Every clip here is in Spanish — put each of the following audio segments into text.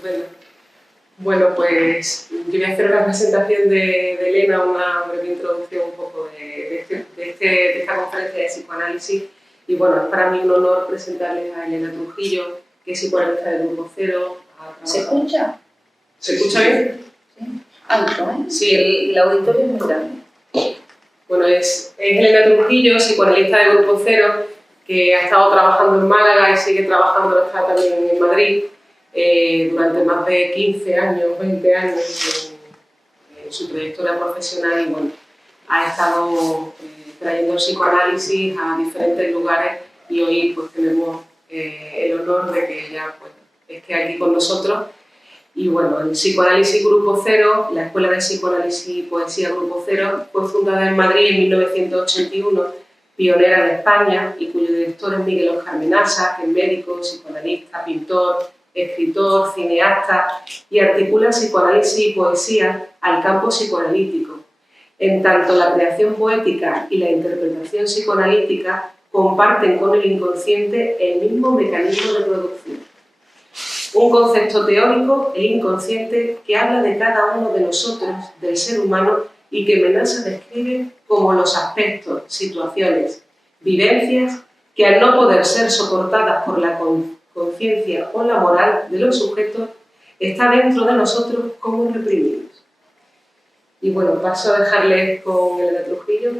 Estupendo. Bueno, pues yo voy a hacer una presentación de Elena, una breve introducción un poco de esta conferencia de psicoanálisis. Y bueno, es para mí un honor presentarles a Elena Trujillo, que es psicoanalista del Grupo Cero. ¿Se escucha? ¿Se escucha bien? Sí. Alto, ¿eh? Sí. El auditorio es muy grande. Bueno, es Elena Trujillo, psicoanalista del Grupo Cero, que ha estado trabajando en Málaga y sigue trabajando, está también en Madrid, durante más de 15 años, 20 años en su trayectoria profesional, y bueno, ha estado trayendo psicoanálisis a diferentes lugares, y hoy pues tenemos el honor de que ella pues, esté aquí con nosotros. Y bueno, el Psicoanálisis Grupo Cero, la Escuela de Psicoanálisis y Poesía Grupo Cero, fue fundada en Madrid en 1981, pionera de España, y cuyo director es Miguel Óscar Menasa, que es médico, psicoanalista, pintor, escritor, cineasta, y articula psicoanálisis y poesía al campo psicoanalítico. En tanto, la creación poética y la interpretación psicoanalítica comparten con el inconsciente el mismo mecanismo de producción. Un concepto teórico, el inconsciente, que habla de cada uno de nosotros, del ser humano, y que Menasa describe como los aspectos, situaciones, vivencias que al no poder ser soportadas por la conciencia o la moral de los sujetos, está dentro de nosotros como reprimidos. Y bueno, paso a dejarles con Elena Trujillo,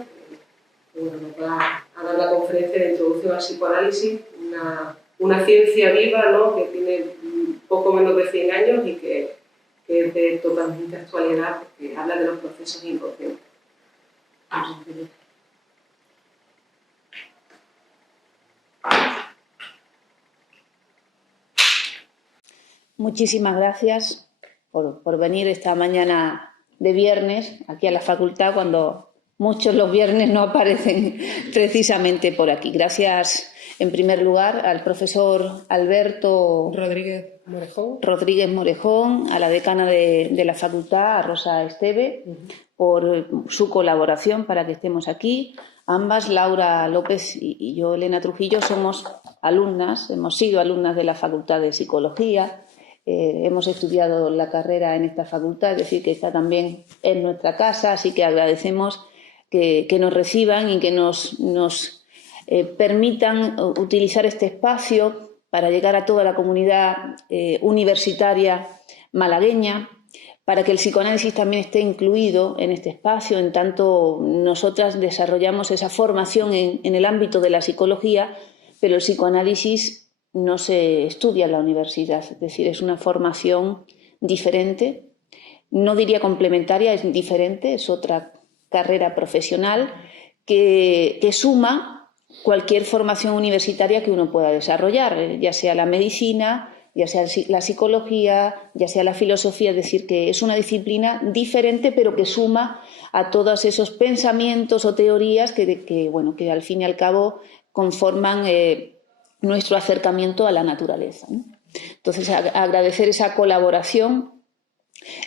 que bueno, nos va a dar la conferencia de introducción al psicoanálisis, una ciencia viva, ¿no?, que tiene poco menos de 100 años y que es de totalmente actualidad, porque habla de los procesos inconscientes. Muchísimas gracias por venir esta mañana de viernes aquí a la facultad, cuando muchos los viernes no aparecen precisamente por aquí. Gracias, en primer lugar, al profesor Alberto Rodríguez Morejón, a la decana de la facultad, a Rosa Esteve, por su colaboración para que estemos aquí. Ambas, Laura López y yo, Elena Trujillo, somos alumnas, hemos sido alumnas de la Facultad de Psicología. Hemos estudiado la carrera en esta facultad, es decir, que está también en nuestra casa, así que agradecemos que nos reciban y que nos permitan utilizar este espacio para llegar a toda la comunidad universitaria malagueña, para que el psicoanálisis también esté incluido en este espacio, en tanto nosotras desarrollamos esa formación en el ámbito de la psicología, pero el psicoanálisis no se estudia en la universidad, es decir, es una formación diferente, no diría complementaria, es diferente, es otra carrera profesional que suma cualquier formación universitaria que uno pueda desarrollar, ya sea la medicina, ya sea la psicología, ya sea la filosofía, es decir, que es una disciplina diferente, pero que suma a todos esos pensamientos o teorías que al fin y al cabo conforman nuestro acercamiento a la naturaleza, ¿no? Entonces, agradecer esa colaboración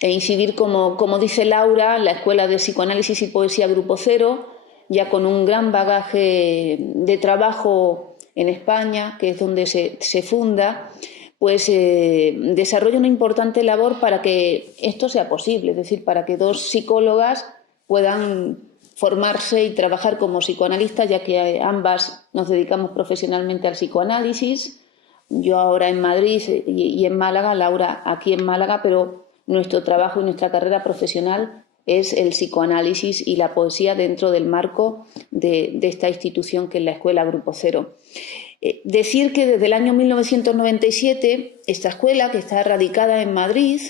e incidir, como dice Laura, la Escuela de Psicoanálisis y Poesía Grupo Cero, ya con un gran bagaje de trabajo en España, que es donde se funda, pues desarrolla una importante labor para que esto sea posible, es decir, para que dos psicólogas puedan formarse y trabajar como psicoanalistas, ya que ambas nos dedicamos profesionalmente al psicoanálisis, yo ahora en Madrid y en Málaga, Laura aquí en Málaga, pero nuestro trabajo y nuestra carrera profesional es el psicoanálisis y la poesía dentro del marco de esta institución que es la Escuela Grupo Cero. Decir que desde el año 1997 esta escuela, que está radicada en Madrid,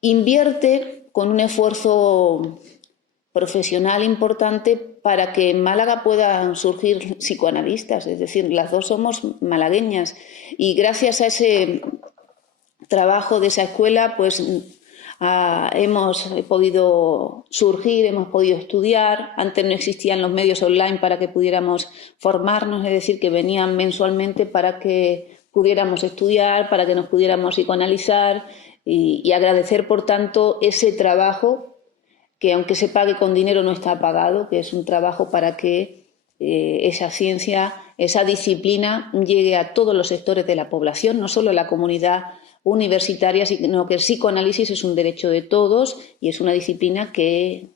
invierte con un esfuerzo profesional importante para que en Málaga puedan surgir psicoanalistas, es decir, las dos somos malagueñas, y gracias a ese trabajo de esa escuela pues hemos podido surgir, hemos podido estudiar. Antes no existían los medios online para que pudiéramos formarnos, es decir, que venían mensualmente para que pudiéramos estudiar, para que nos pudiéramos psicoanalizar, y agradecer, por tanto, ese trabajo que, aunque se pague con dinero, no está pagado, que es un trabajo para que esa ciencia, esa disciplina llegue a todos los sectores de la población, no solo a la comunidad universitaria, sino que el psicoanálisis es un derecho de todos y es una disciplina que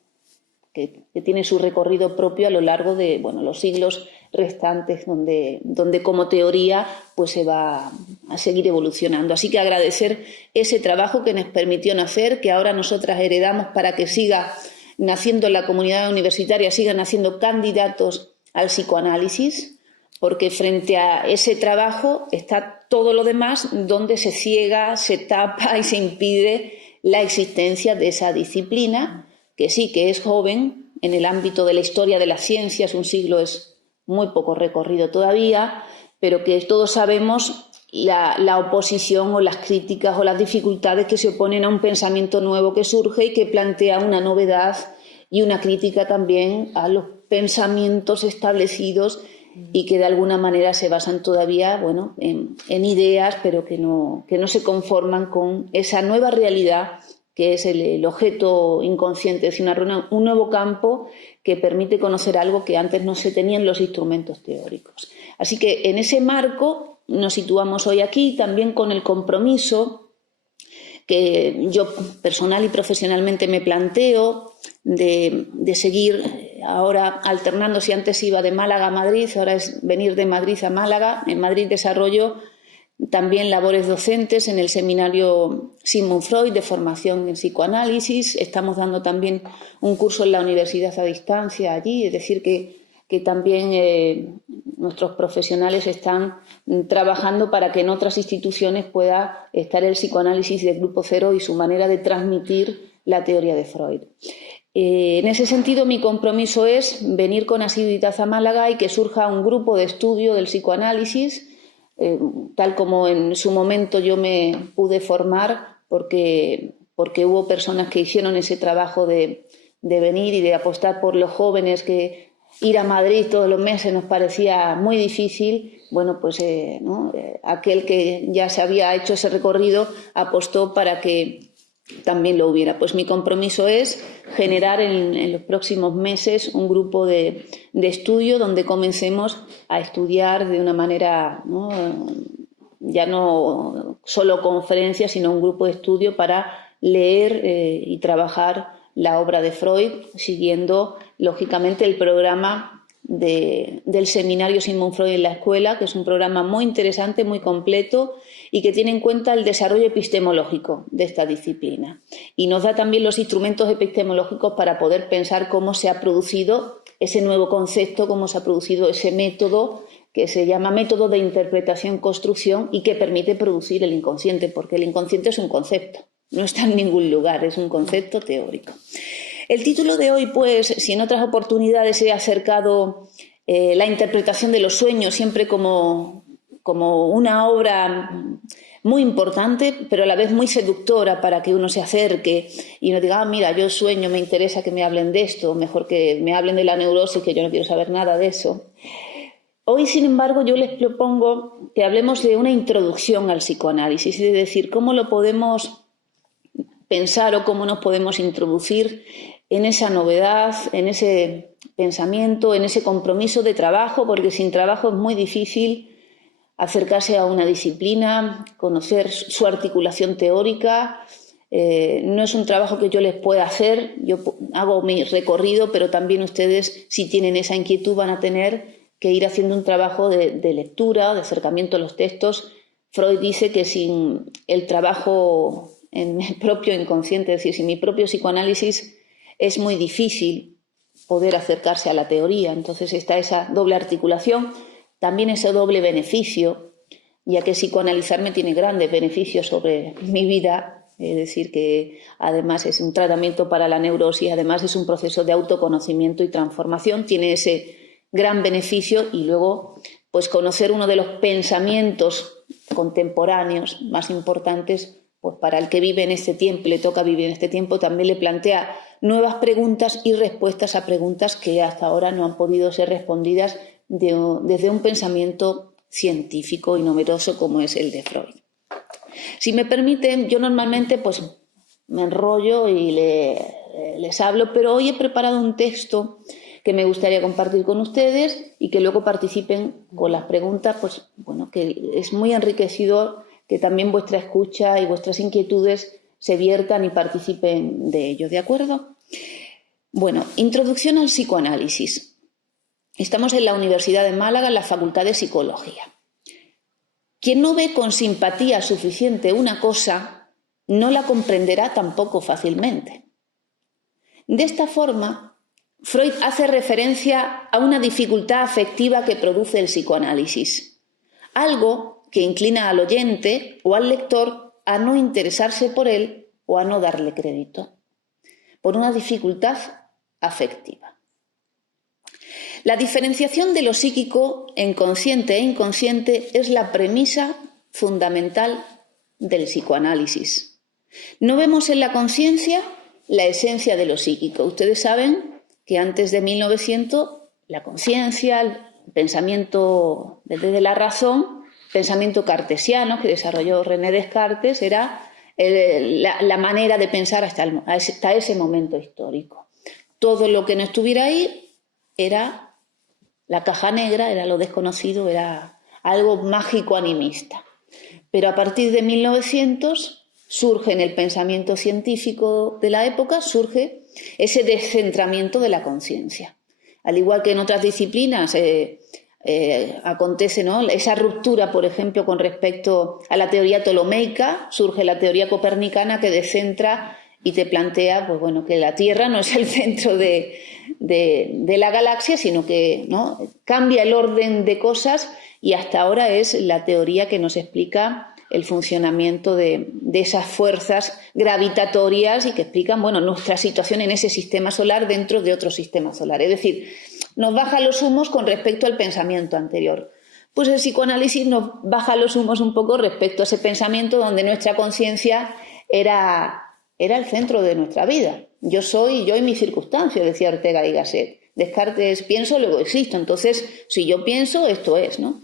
tiene su recorrido propio a lo largo de los siglos restantes, donde como teoría pues se va a seguir evolucionando. Así que agradecer ese trabajo que nos permitió nacer, que ahora nosotras heredamos para que siga naciendo en la comunidad universitaria, sigan naciendo candidatos al psicoanálisis, porque frente a ese trabajo está todo lo demás donde se ciega, se tapa y se impide la existencia de esa disciplina, que sí que es joven en el ámbito de la historia de las ciencias, un siglo es muy poco recorrido todavía, pero que todos sabemos la oposición o las críticas o las dificultades que se oponen a un pensamiento nuevo que surge y que plantea una novedad y una crítica también a los pensamientos establecidos y que de alguna manera se basan todavía en ideas, pero que no se conforman con esa nueva realidad que es el objeto inconsciente, es decir, un nuevo campo que permite conocer algo que antes no se tenía en los instrumentos teóricos. Así que en ese marco nos situamos hoy aquí, también con el compromiso que yo personal y profesionalmente me planteo de seguir ahora alternando. Si antes iba de Málaga a Madrid, ahora es venir de Madrid a Málaga. En Madrid desarrollo también labores docentes en el seminario Sigmund Freud de formación en psicoanálisis. Estamos dando también un curso en la universidad a distancia allí, es decir, que también nuestros profesionales están trabajando para que en otras instituciones pueda estar el psicoanálisis de Grupo Cero y su manera de transmitir la teoría de Freud. En ese sentido, mi compromiso es venir con asiduidad a Málaga y que surja un grupo de estudio del psicoanálisis, tal como en su momento yo me pude formar, porque hubo personas que hicieron ese trabajo de venir y de apostar por los jóvenes, que ir a Madrid todos los meses nos parecía muy difícil. Bueno, pues aquel que ya se había hecho ese recorrido apostó para que también lo hubiera. Pues mi compromiso es generar en los próximos meses un grupo de estudio donde comencemos a estudiar de una manera, ya no solo conferencias, sino un grupo de estudio para leer y trabajar la obra de Freud, siguiendo lógicamente el programa del seminario Sigmund Freud en la escuela, que es un programa muy interesante, muy completo y que tiene en cuenta el desarrollo epistemológico de esta disciplina. Y nos da también los instrumentos epistemológicos para poder pensar cómo se ha producido ese nuevo concepto, cómo se ha producido ese método que se llama método de interpretación-construcción y que permite producir el inconsciente, porque el inconsciente es un concepto, no está en ningún lugar, es un concepto teórico. El título de hoy, pues, si en otras oportunidades he acercado la interpretación de los sueños siempre como una obra muy importante, pero a la vez muy seductora para que uno se acerque y no diga, mira, yo sueño, me interesa que me hablen de esto, mejor que me hablen de la neurosis, que yo no quiero saber nada de eso. Hoy, sin embargo, yo les propongo que hablemos de una introducción al psicoanálisis, es decir, cómo lo podemos pensar o cómo nos podemos introducir en esa novedad, en ese pensamiento, en ese compromiso de trabajo, porque sin trabajo es muy difícil acercarse a una disciplina, conocer su articulación teórica. No es un trabajo que yo les pueda hacer, yo hago mi recorrido, pero también ustedes, si tienen esa inquietud, van a tener que ir haciendo un trabajo de lectura, de acercamiento a los textos. Freud dice que sin el trabajo en el propio inconsciente, es decir, sin mi propio psicoanálisis, es muy difícil poder acercarse a la teoría. Entonces está esa doble articulación, también ese doble beneficio, ya que psicoanalizarme tiene grandes beneficios sobre mi vida, es decir, que además es un tratamiento para la neurosis, además es un proceso de autoconocimiento y transformación, tiene ese gran beneficio y luego pues conocer uno de los pensamientos contemporáneos más importantes, pues para el que vive en este tiempo, le toca vivir en este tiempo, también le plantea nuevas preguntas y respuestas a preguntas que hasta ahora no han podido ser respondidas desde un pensamiento científico y novedoso como es el de Freud. Si me permiten, yo normalmente pues me enrollo y les hablo, pero hoy he preparado un texto que me gustaría compartir con ustedes y que luego participen con las preguntas, pues bueno, que es muy enriquecido que también vuestra escucha y vuestras inquietudes se viertan y participen de ello, ¿de acuerdo? Bueno, introducción al psicoanálisis. Estamos en la Universidad de Málaga, en la Facultad de Psicología. Quien no ve con simpatía suficiente una cosa, no la comprenderá tampoco fácilmente. De esta forma, Freud hace referencia a una dificultad afectiva que produce el psicoanálisis, algo que inclina al oyente o al lector a no interesarse por él o a no darle crédito, por una dificultad afectiva. La diferenciación de lo psíquico en consciente e inconsciente es la premisa fundamental del psicoanálisis. No vemos en la conciencia la esencia de lo psíquico. Ustedes saben que antes de 1900 la conciencia, el pensamiento desde la razón, pensamiento cartesiano que desarrolló René Descartes, era la manera de pensar hasta ese momento histórico. Todo lo que no estuviera ahí era la caja negra, era lo desconocido, era algo mágico animista. Pero a partir de 1900 surge en el pensamiento científico de la época, surge ese descentramiento de la conciencia. Al igual que en otras disciplinas acontece, ¿no?, esa ruptura, por ejemplo, con respecto a la teoría ptolomeica, surge la teoría copernicana que descentra y te plantea, pues bueno, que la Tierra no es el centro de la galaxia, sino que, ¿no?, cambia el orden de cosas, y hasta ahora es la teoría que nos explica el funcionamiento de esas fuerzas gravitatorias y que explican, bueno, nuestra situación en ese sistema solar dentro de otro sistema solar. Es decir, nos baja los humos con respecto al pensamiento anterior. Pues el psicoanálisis nos baja los humos un poco respecto a ese pensamiento donde nuestra conciencia era el centro de nuestra vida. Yo soy yo y mis circunstancias, decía Ortega y Gasset. Descartes, pienso, luego existo. Entonces, si yo pienso, esto es, ¿no?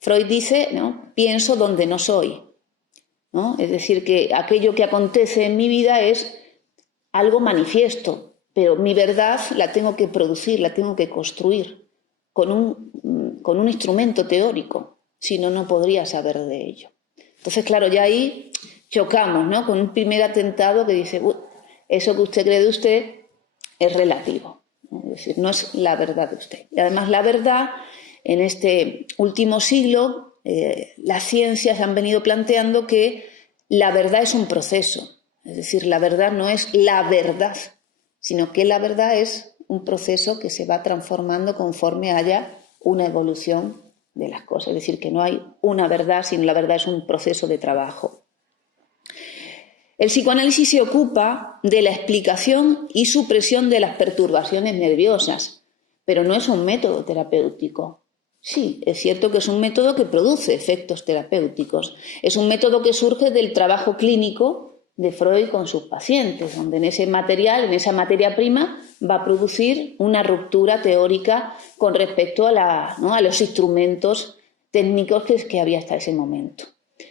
Freud dice, ¿no?, pienso donde no soy, ¿no? Es decir, que aquello que acontece en mi vida es algo manifiesto, pero mi verdad la tengo que producir, la tengo que construir con un instrumento teórico, si no, no podría saber de ello. Entonces, claro, ya ahí chocamos, ¿no?, con un primer atentado que dice, eso que usted cree de usted es relativo, ¿no? Es decir, no es la verdad de usted. Y además la verdad, en este último siglo, las ciencias han venido planteando que la verdad es un proceso. Es decir, la verdad no es la verdad, sino que la verdad es un proceso que se va transformando conforme haya una evolución de las cosas. Es decir, que no hay una verdad, sino la verdad es un proceso de trabajo. El psicoanálisis se ocupa de la explicación y supresión de las perturbaciones nerviosas, pero no es un método terapéutico. Sí, es cierto que es un método que produce efectos terapéuticos. Es un método que surge del trabajo clínico de Freud con sus pacientes, donde en ese material, en esa materia prima, va a producir una ruptura teórica con respecto a los instrumentos técnicos que había hasta ese momento.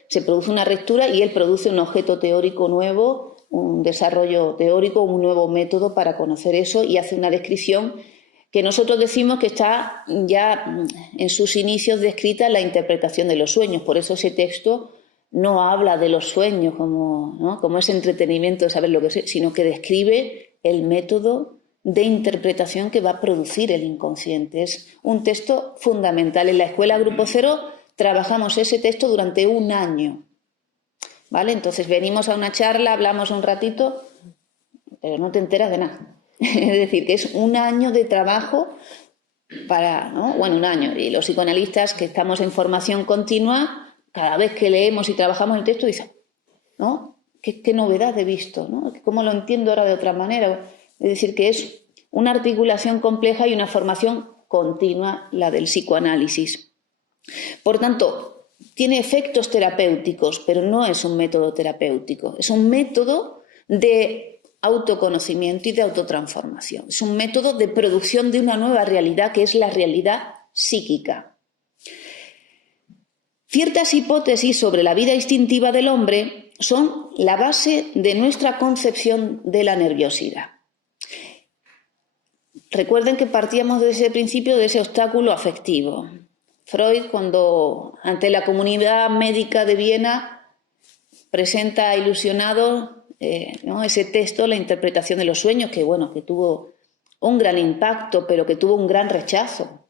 Se produce una ruptura y él produce un objeto teórico nuevo, un desarrollo teórico, un nuevo método para conocer eso, y hace una descripción que nosotros decimos que está ya en sus inicios descrita en la interpretación de los sueños. Por eso ese texto no habla de los sueños como ese entretenimiento de saber lo que es, sino que describe el método de interpretación que va a producir el inconsciente. Es un texto fundamental. En la Escuela Grupo Cero trabajamos ese texto durante un año, ¿vale? Entonces venimos a una charla, hablamos un ratito, pero no te enteras de nada. Es decir, que es un año de trabajo un año. Y los psicoanalistas que estamos en formación continua, cada vez que leemos y trabajamos el texto, dicen, ¿no?, ¿Qué novedad he visto, ¿no? ¿Cómo lo entiendo ahora de otra manera? Es decir, que es una articulación compleja y una formación continua la del psicoanálisis. Por tanto, tiene efectos terapéuticos, pero no es un método terapéutico. Es un método de autoconocimiento y de autotransformación. Es un método de producción de una nueva realidad, que es la realidad psíquica. Ciertas hipótesis sobre la vida instintiva del hombre son la base de nuestra concepción de la nerviosidad. Recuerden que partíamos de ese principio, de ese obstáculo afectivo. Freud, cuando ante la comunidad médica de Viena presenta ilusionado ¿no? ese texto, La interpretación de los sueños, que bueno, que tuvo un gran impacto, pero que tuvo un gran rechazo,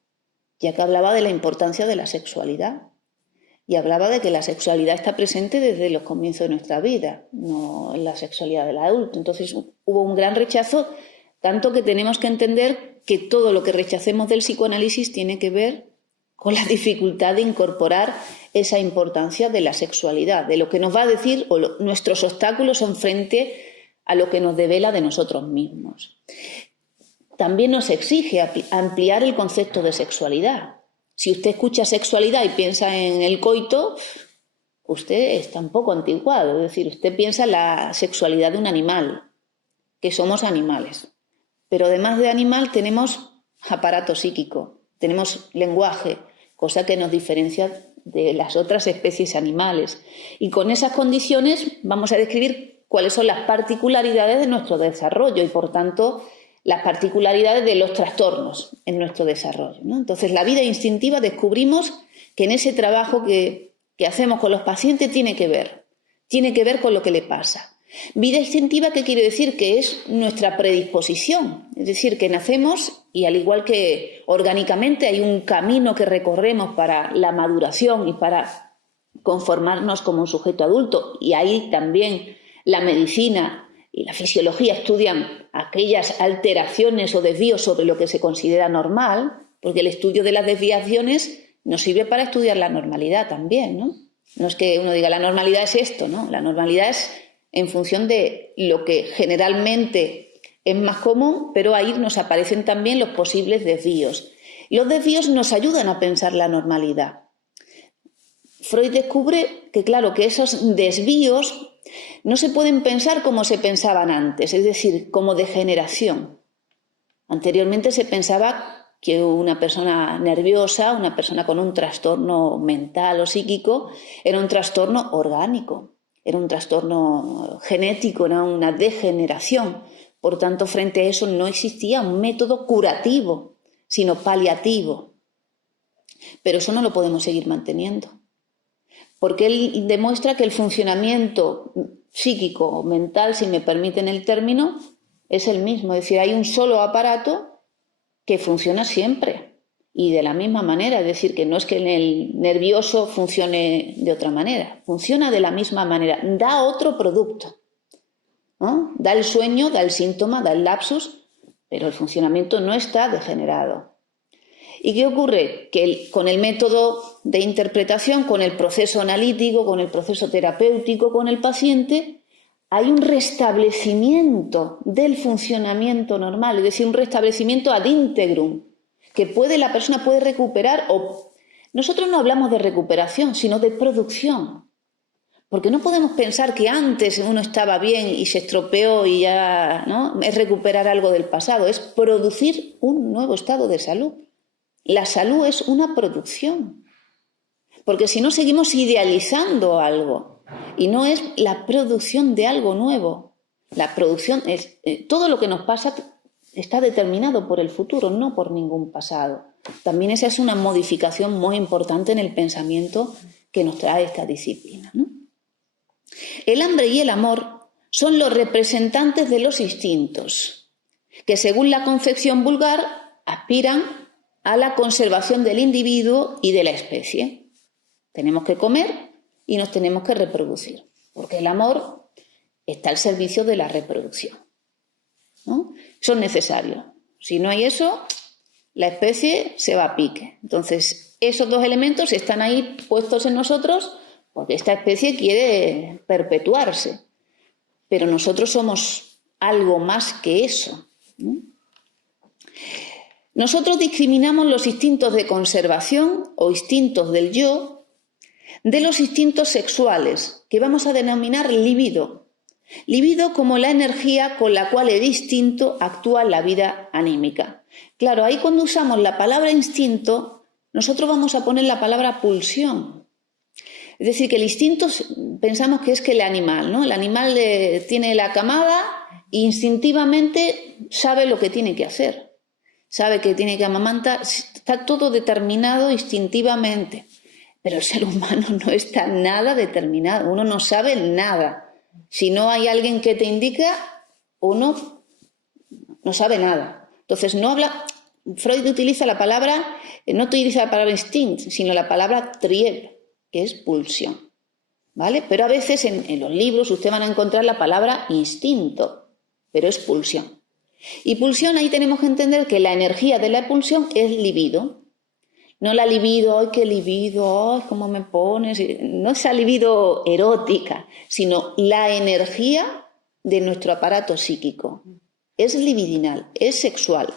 ya que hablaba de la importancia de la sexualidad y hablaba de que la sexualidad está presente desde los comienzos de nuestra vida, no en la sexualidad del adulto. Entonces hubo un gran rechazo, tanto que tenemos que entender que todo lo que rechacemos del psicoanálisis tiene que ver con la dificultad de incorporar esa importancia de la sexualidad, de lo que nos va a decir o nuestros obstáculos son frente a lo que nos devela de nosotros mismos. También nos exige ampliar el concepto de sexualidad. Si usted escucha sexualidad y piensa en el coito, usted está un poco anticuado. Es decir, usted piensa en la sexualidad de un animal, que somos animales. Pero además de animal tenemos aparato psíquico, tenemos lenguaje, cosa que nos diferencia de las otras especies animales. Y con esas condiciones vamos a describir cuáles son las particularidades de nuestro desarrollo y, por tanto, las particularidades de los trastornos en nuestro desarrollo, ¿no? Entonces, la vida instintiva descubrimos que en ese trabajo que hacemos con los pacientes tiene que ver con lo que le pasa. Vida instintiva, ¿qué quiere decir? Que es nuestra predisposición, es decir, que nacemos y al igual que orgánicamente hay un camino que recorremos para la maduración y para conformarnos como un sujeto adulto, y ahí también la medicina y la fisiología estudian aquellas alteraciones o desvíos sobre lo que se considera normal, porque el estudio de las desviaciones nos sirve para estudiar la normalidad también, ¿no? No es que uno diga la normalidad es esto, ¿no? La normalidad es en función de lo que generalmente es más común, pero ahí nos aparecen también los posibles desvíos. Los desvíos nos ayudan a pensar la normalidad. Freud descubre que, claro, que esos desvíos no se pueden pensar como se pensaban antes, es decir, como degeneración. Anteriormente se pensaba que una persona nerviosa, una persona con un trastorno mental o psíquico, era un trastorno orgánico, era un trastorno genético, era una degeneración. Por tanto, frente a eso no existía un método curativo, sino paliativo. Pero eso no lo podemos seguir manteniendo, porque él demuestra que el funcionamiento psíquico o mental, si me permiten el término, es el mismo. Es decir, hay un solo aparato que funciona siempre y de la misma manera. Es decir, que no es que en el nervioso funcione de otra manera, funciona de la misma manera, da otro producto, ¿no? Da el sueño, da el síntoma, da el lapsus, pero el funcionamiento no está degenerado. ¿Y qué ocurre? Que con el método de interpretación, con el proceso analítico, con el proceso terapéutico, con el paciente, hay un restablecimiento del funcionamiento normal, es decir, un restablecimiento ad integrum, que la persona puede recuperar, o nosotros no hablamos de recuperación, sino de producción. Porque no podemos pensar que antes uno estaba bien y se estropeó y ya, ¿no? Es recuperar algo del pasado, es producir un nuevo estado de salud. La salud es una producción, porque si no seguimos idealizando algo y no es la producción de algo nuevo. La producción es todo lo que nos pasa está determinado por el futuro, no por ningún pasado. También esa es una modificación muy importante en el pensamiento que nos trae esta disciplina, ¿no? El hambre y el amor son los representantes de los instintos, que según la concepción vulgar aspiran a la conservación del individuo y de la especie. Tenemos que comer y nos tenemos que reproducir, porque el amor está al servicio de la reproducción, ¿no? Son necesarios. Si no hay eso, la especie se va a pique. Entonces, esos dos elementos están ahí puestos en nosotros porque esta especie quiere perpetuarse. Pero nosotros somos algo más que eso, ¿no? Nosotros discriminamos los instintos de conservación o instintos del yo de los instintos sexuales, que vamos a denominar libido. Libido como la energía con la cual el instinto actúa en la vida anímica. Claro, ahí cuando usamos la palabra instinto, nosotros vamos a poner la palabra pulsión. Es decir, que el instinto pensamos que es que el animal, ¿no? El animal tiene la camada e instintivamente sabe lo que tiene que hacer. Sabe que tiene que amamantar, Está todo determinado instintivamente, pero el ser humano no está nada determinado, uno no sabe nada. Si no hay alguien que te indica, uno no sabe nada. Entonces no habla... Freud utiliza la palabra, no utiliza la palabra instinct, sino la palabra trieb, que es pulsión, ¿vale? Pero a veces en los libros usted van a encontrar la palabra instinto, pero es pulsión. Y pulsión, ahí tenemos que entender que la energía de la pulsión es libido. No la libido, ¡ay, qué libido! ¡Ay, cómo me pones! No esa libido erótica, sino la energía de nuestro aparato psíquico. Es libidinal, es sexual.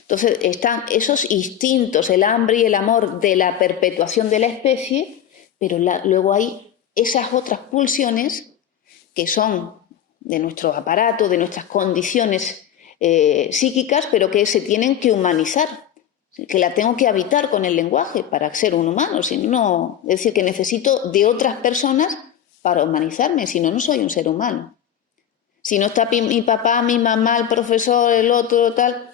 Entonces están esos instintos, el hambre y el amor de la perpetuación de la especie, pero luego hay esas otras pulsiones que son de nuestro aparato, de nuestras condiciones psíquicas, pero que se tienen que humanizar, que la tengo que habitar con el lenguaje para ser un humano, si no, es decir, que necesito de otras personas para humanizarme, si no, no soy un ser humano. Si no está mi papá, mi mamá, el profesor, el otro, tal...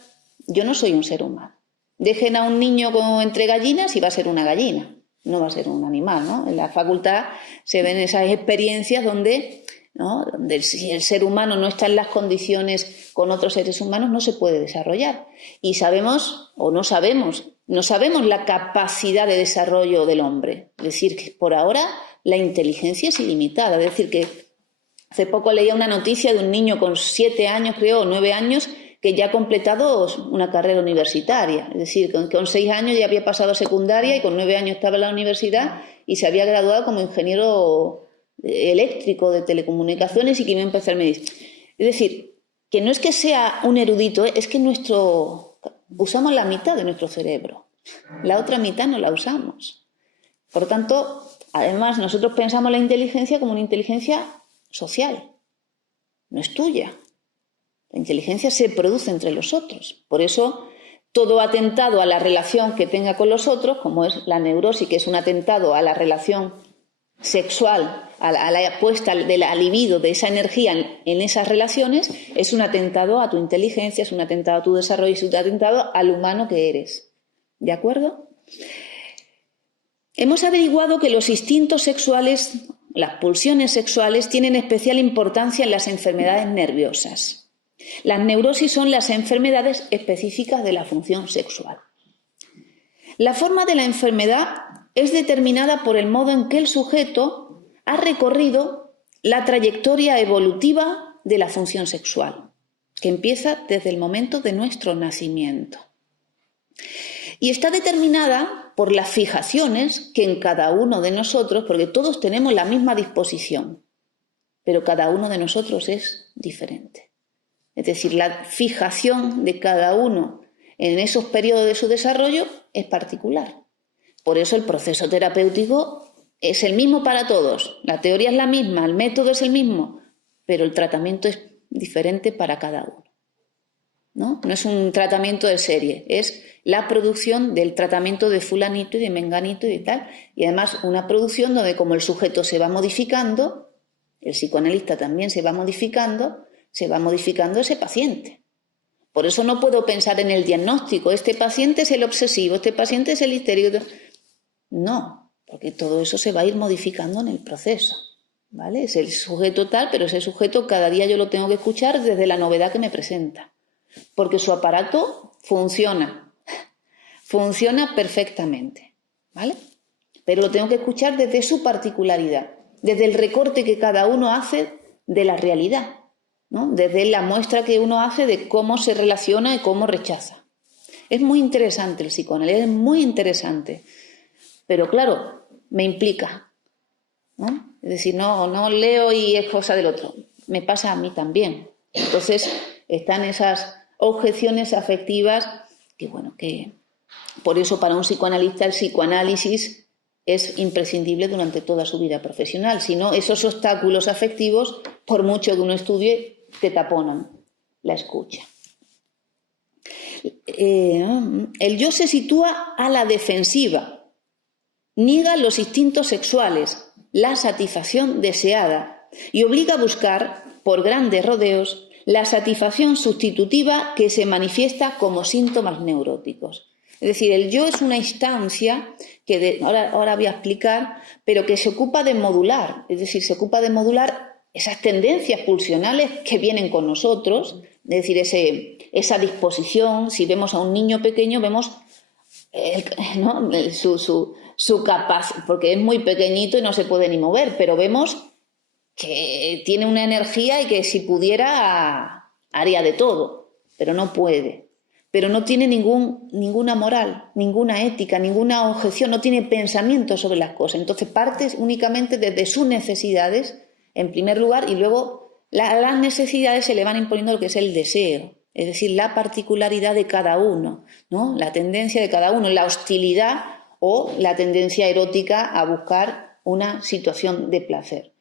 Yo no soy un ser humano. Dejen a un niño entre gallinas y va a ser una gallina, no va a ser un animal, ¿no? En la facultad se ven esas experiencias donde, ¿no? Donde si el ser humano no está en las condiciones con otros seres humanos, no se puede desarrollar. Y sabemos, o no sabemos la capacidad de desarrollo del hombre. Es decir, que por ahora la inteligencia es ilimitada. Es decir, que hace poco leía una noticia de un niño con 7 años, creo, o 9 años, que ya ha completado una carrera universitaria. Es decir, con 6 años ya había pasado secundaria y con 9 años estaba en la universidad y se había graduado como ingeniero eléctrico de telecomunicaciones y que iba a empezar medicina. Es decir, que no es que sea un erudito, es que usamos la mitad de nuestro cerebro. La otra mitad no la usamos. Por tanto, además, nosotros pensamos la inteligencia como una inteligencia social. No es tuya. La inteligencia se produce entre los otros. Por eso, todo atentado a la relación que tenga con los otros, como es la neurosis, que es un atentado a la relación sexual, a la puesta de la libido, de esa energía en esas relaciones, es un atentado a tu inteligencia, es un atentado a tu desarrollo, es un atentado al humano que eres. ¿De acuerdo? Hemos averiguado que los instintos sexuales, las pulsiones sexuales, tienen especial importancia en las enfermedades nerviosas. Las neurosis son las enfermedades específicas de la función sexual. La forma de la enfermedad es determinada por el modo en que el sujeto ha recorrido la trayectoria evolutiva de la función sexual, que empieza desde el momento de nuestro nacimiento. Y está determinada por las fijaciones que en cada uno de nosotros, porque todos tenemos la misma disposición, pero cada uno de nosotros es diferente. Es decir, la fijación de cada uno en esos periodos de su desarrollo es particular. Por eso el proceso terapéutico es el mismo para todos. La teoría es la misma, el método es el mismo, pero el tratamiento es diferente para cada uno. ¿No? No es un tratamiento de serie, es la producción del tratamiento de fulanito y de menganito y tal. Y además una producción donde como el sujeto se va modificando, el psicoanalista también se va modificando ese paciente. Por eso no puedo pensar en el diagnóstico, este paciente es el obsesivo, este paciente es el histérico. No, porque todo eso se va a ir modificando en el proceso, ¿vale? Es el sujeto tal, pero ese sujeto cada día yo lo tengo que escuchar desde la novedad que me presenta, porque su aparato funciona perfectamente, ¿vale? Pero lo tengo que escuchar desde su particularidad, desde el recorte que cada uno hace de la realidad, ¿no? Desde la muestra que uno hace de cómo se relaciona y cómo rechaza. Es muy interesante el psicoanálisis, es muy interesante, pero claro, me implica, ¿no? Es decir, no leo y es cosa del otro, me pasa a mí también. Entonces están esas objeciones afectivas que, bueno, que por eso para un psicoanalista el psicoanálisis es imprescindible durante toda su vida profesional. Si no, esos obstáculos afectivos, por mucho que uno estudie, te taponan la escucha. El yo se sitúa a la defensiva, niega los instintos sexuales, la satisfacción deseada y obliga a buscar, por grandes rodeos, la satisfacción sustitutiva que se manifiesta como síntomas neuróticos. Es decir, el yo es una instancia que ahora voy a explicar, pero que se ocupa de modular, es decir, se ocupa de modular esas tendencias pulsionales que vienen con nosotros, es decir, esa disposición. Si vemos a un niño pequeño, vemos ¿no? su capacidad, porque es muy pequeñito y no se puede ni mover, pero vemos que tiene una energía y que si pudiera haría de todo, pero no puede. Pero no tiene ninguna moral, ninguna ética, ninguna objeción, no tiene pensamiento sobre las cosas. Entonces parte únicamente desde sus necesidades, en primer lugar, y luego las necesidades se le van imponiendo lo que es el deseo, es decir, la particularidad de cada uno, ¿no? La tendencia de cada uno, la hostilidad o la tendencia erótica a buscar una situación de placer.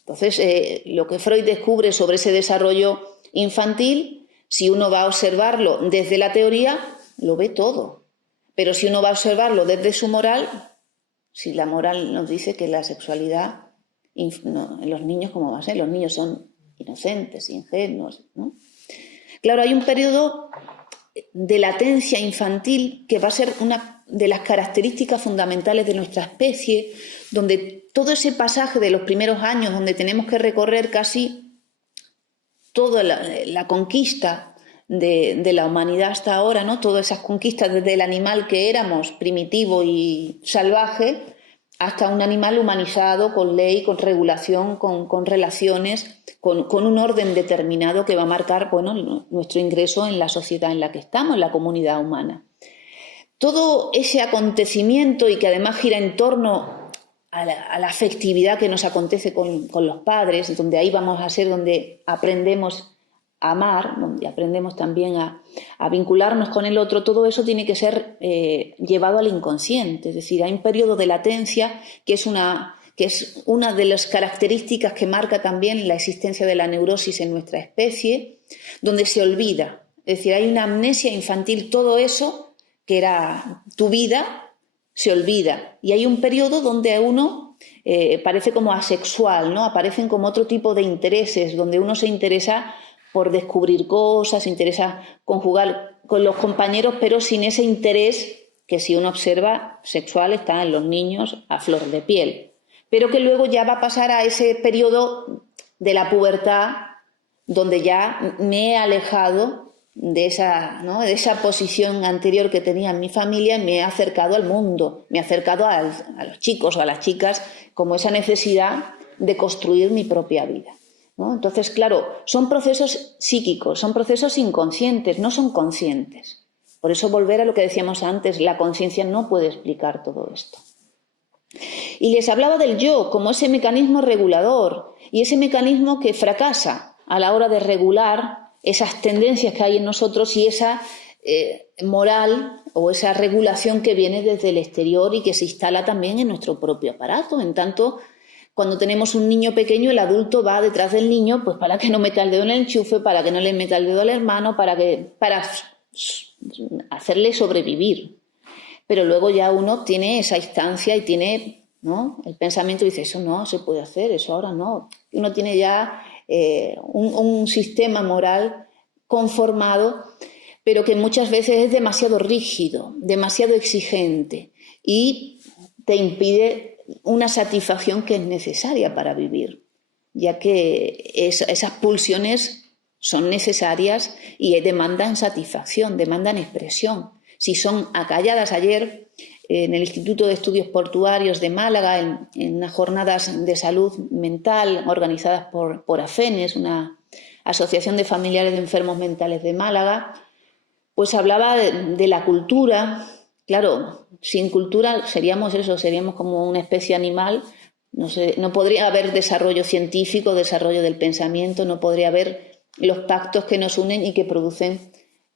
Entonces, lo que Freud descubre sobre ese desarrollo infantil, si uno va a observarlo desde la teoría, lo ve todo. Pero si uno va a observarlo desde su moral, si la moral nos dice que la sexualidad, no, en los niños, ¿cómo va a ser? Los niños son inocentes, ingenuos, ¿no? Claro, hay un periodo de latencia infantil que va a ser una de las características fundamentales de nuestra especie, donde todo ese pasaje de los primeros años, donde tenemos que recorrer casi toda la conquista de la humanidad hasta ahora, ¿no? Todas esas conquistas desde el animal que éramos, primitivo y salvaje, hasta un animal humanizado, con ley, con regulación, con relaciones, con un orden determinado que va a marcar, bueno, nuestro ingreso en la sociedad en la que estamos, en la comunidad humana. Todo ese acontecimiento, y que además gira en torno a la afectividad que nos acontece con los padres, donde ahí vamos a ser donde aprendemos a amar, donde aprendemos también a vincularnos con el otro, todo eso tiene que ser llevado al inconsciente. Es decir, hay un periodo de latencia que es una de las características que marca también la existencia de la neurosis en nuestra especie, donde se olvida. Es decir, hay una amnesia infantil, todo eso que era tu vida se olvida, y hay un periodo donde uno parece como asexual, ¿no? Aparecen como otro tipo de intereses, donde uno se interesa por descubrir cosas, se interesa conjugar con los compañeros, pero sin ese interés que, si uno observa, sexual, está en los niños a flor de piel, pero que luego ya va a pasar a ese periodo de la pubertad, donde ya me he alejado de esa posición anterior que tenía en mi familia, y me he acercado al mundo, me he acercado a los chicos o a las chicas, como esa necesidad de construir mi propia vida, ¿no? Entonces, claro, son procesos psíquicos, son procesos inconscientes, no son conscientes. Por eso, volver a lo que decíamos antes, la conciencia no puede explicar todo esto. Y les hablaba del yo como ese mecanismo regulador, y ese mecanismo que fracasa a la hora de regular esas tendencias que hay en nosotros y esa moral o esa regulación que viene desde el exterior y que se instala también en nuestro propio aparato. En tanto, cuando tenemos un niño pequeño, el adulto va detrás del niño, pues para que no meta el dedo en el enchufe, para que no le meta el dedo al hermano, para hacerle sobrevivir. Pero luego ya uno tiene esa instancia y tiene, ¿no?, el pensamiento, y dice, eso no se puede hacer, eso ahora no. Uno tiene ya un sistema moral conformado, pero que muchas veces es demasiado rígido, demasiado exigente, y te impide una satisfacción que es necesaria para vivir, ya que esas pulsiones son necesarias y demandan satisfacción, demandan expresión. Si son acalladas, ayer en el Instituto de Estudios Portuarios de Málaga, en unas jornadas de salud mental organizadas por AFENES, una asociación de familiares de enfermos mentales de Málaga, pues hablaba de la cultura. Claro, sin cultura seríamos como una especie animal. No podría haber desarrollo científico, desarrollo del pensamiento, no podría haber los pactos que nos unen y que producen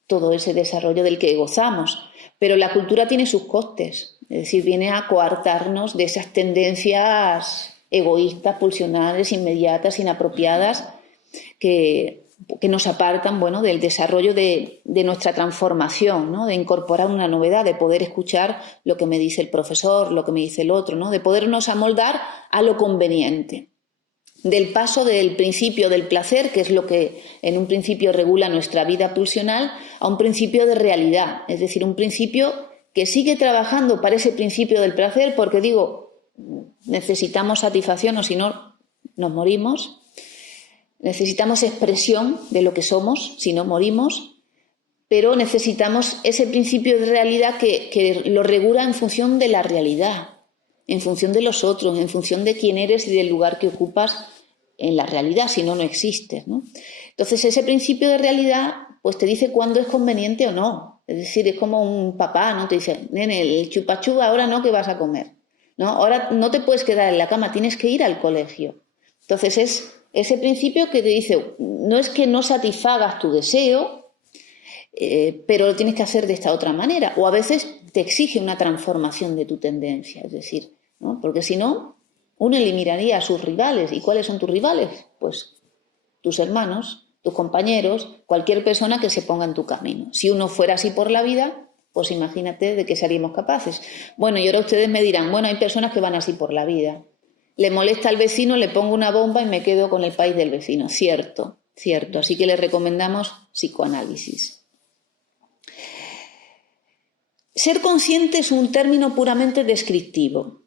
todo ese desarrollo del que gozamos. Pero la cultura tiene sus costes, es decir, viene a coartarnos de esas tendencias egoístas, pulsionales, inmediatas, inapropiadas, que nos apartan, bueno, del desarrollo de nuestra transformación, ¿no?, de incorporar una novedad, de poder escuchar lo que me dice el profesor, lo que me dice el otro, ¿no?, de podernos amoldar a lo conveniente. Del paso del principio del placer, que es lo que en un principio regula nuestra vida pulsional, a un principio de realidad, es decir, un principio que sigue trabajando para ese principio del placer, porque digo, necesitamos satisfacción o si no, nos morimos. Necesitamos expresión de lo que somos, si no morimos, pero necesitamos ese principio de realidad que lo regula en función de la realidad, en función de los otros, en función de quién eres y del lugar que ocupas en la realidad, si no, no existes, ¿no? Entonces, ese principio de realidad pues te dice cuándo es conveniente o no. Es decir, es como un papá, ¿no? Te dice, nene, el chupachuba ahora no, que vas a comer, ¿no? Ahora no te puedes quedar en la cama, tienes que ir al colegio. Entonces, es ese principio que te dice, no es que no satisfagas tu deseo, pero lo tienes que hacer de esta otra manera. O a veces te exige una transformación de tu tendencia, es decir, ¿no? Porque si no, uno eliminaría a sus rivales. ¿Y cuáles son tus rivales? Pues tus hermanos, tus compañeros, cualquier persona que se ponga en tu camino. Si uno fuera así por la vida, pues imagínate de qué seríamos capaces. Bueno, y ahora ustedes me dirán, bueno, hay personas que van así por la vida. Le molesta al vecino, le pongo una bomba y me quedo con el país del vecino. Cierto, cierto. Así que le recomendamos psicoanálisis. Ser consciente es un término puramente descriptivo.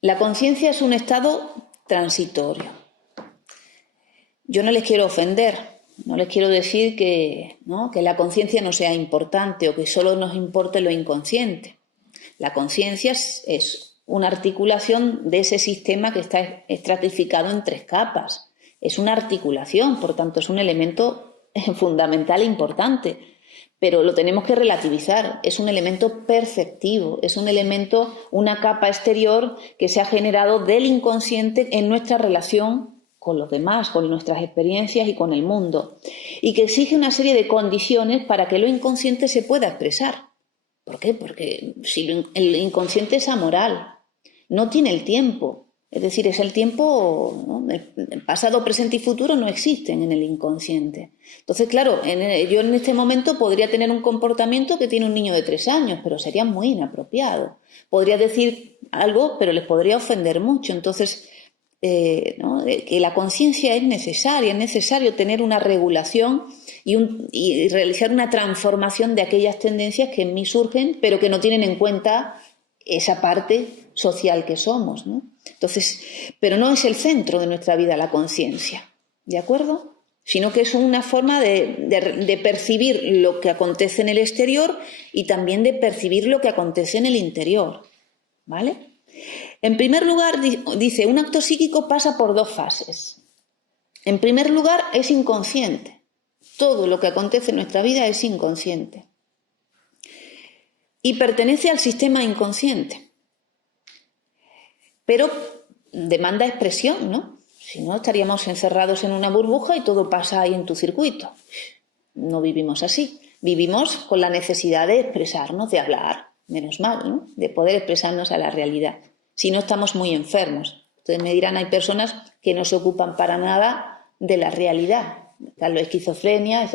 La conciencia es un estado transitorio. Yo no les quiero ofender, no les quiero decir que la conciencia no sea importante o que solo nos importe lo inconsciente. La conciencia es una articulación de ese sistema que está estratificado en 3 capas. Es una articulación, por tanto es un elemento fundamental e importante. Pero lo tenemos que relativizar, es un elemento perceptivo, es un elemento, una capa exterior que se ha generado del inconsciente en nuestra relación con los demás, con nuestras experiencias y con el mundo, y que exige una serie de condiciones para que lo inconsciente se pueda expresar. ¿Por qué? Porque si el inconsciente es amoral, no tiene el tiempo. Es decir, es el tiempo, ¿no? El pasado, presente y futuro no existen en el inconsciente. Entonces, claro, yo en este momento podría tener un comportamiento que tiene un niño de 3 años, pero sería muy inapropiado. Podría decir algo, pero les podría ofender mucho. Entonces, que la conciencia es necesario tener una regulación y realizar una transformación de aquellas tendencias que en mí surgen, pero que no tienen en cuenta esa parte social que somos, ¿no? Entonces, pero no es el centro de nuestra vida la conciencia, ¿de acuerdo? Sino que es una forma de percibir lo que acontece en el exterior y también de percibir lo que acontece en el interior, ¿vale? En primer lugar, dice, un acto psíquico pasa por 2 fases. En primer lugar, es inconsciente. Todo lo que acontece en nuestra vida es inconsciente. Y pertenece al sistema inconsciente. Pero demanda expresión, ¿no? Si no, estaríamos encerrados en una burbuja y todo pasa ahí en tu circuito. No vivimos así. Vivimos con la necesidad de expresarnos, de hablar, menos mal, ¿no? De poder expresarnos a la realidad. Si no, estamos muy enfermos. Ustedes me dirán, hay personas que no se ocupan para nada de la realidad. La esquizofrenia,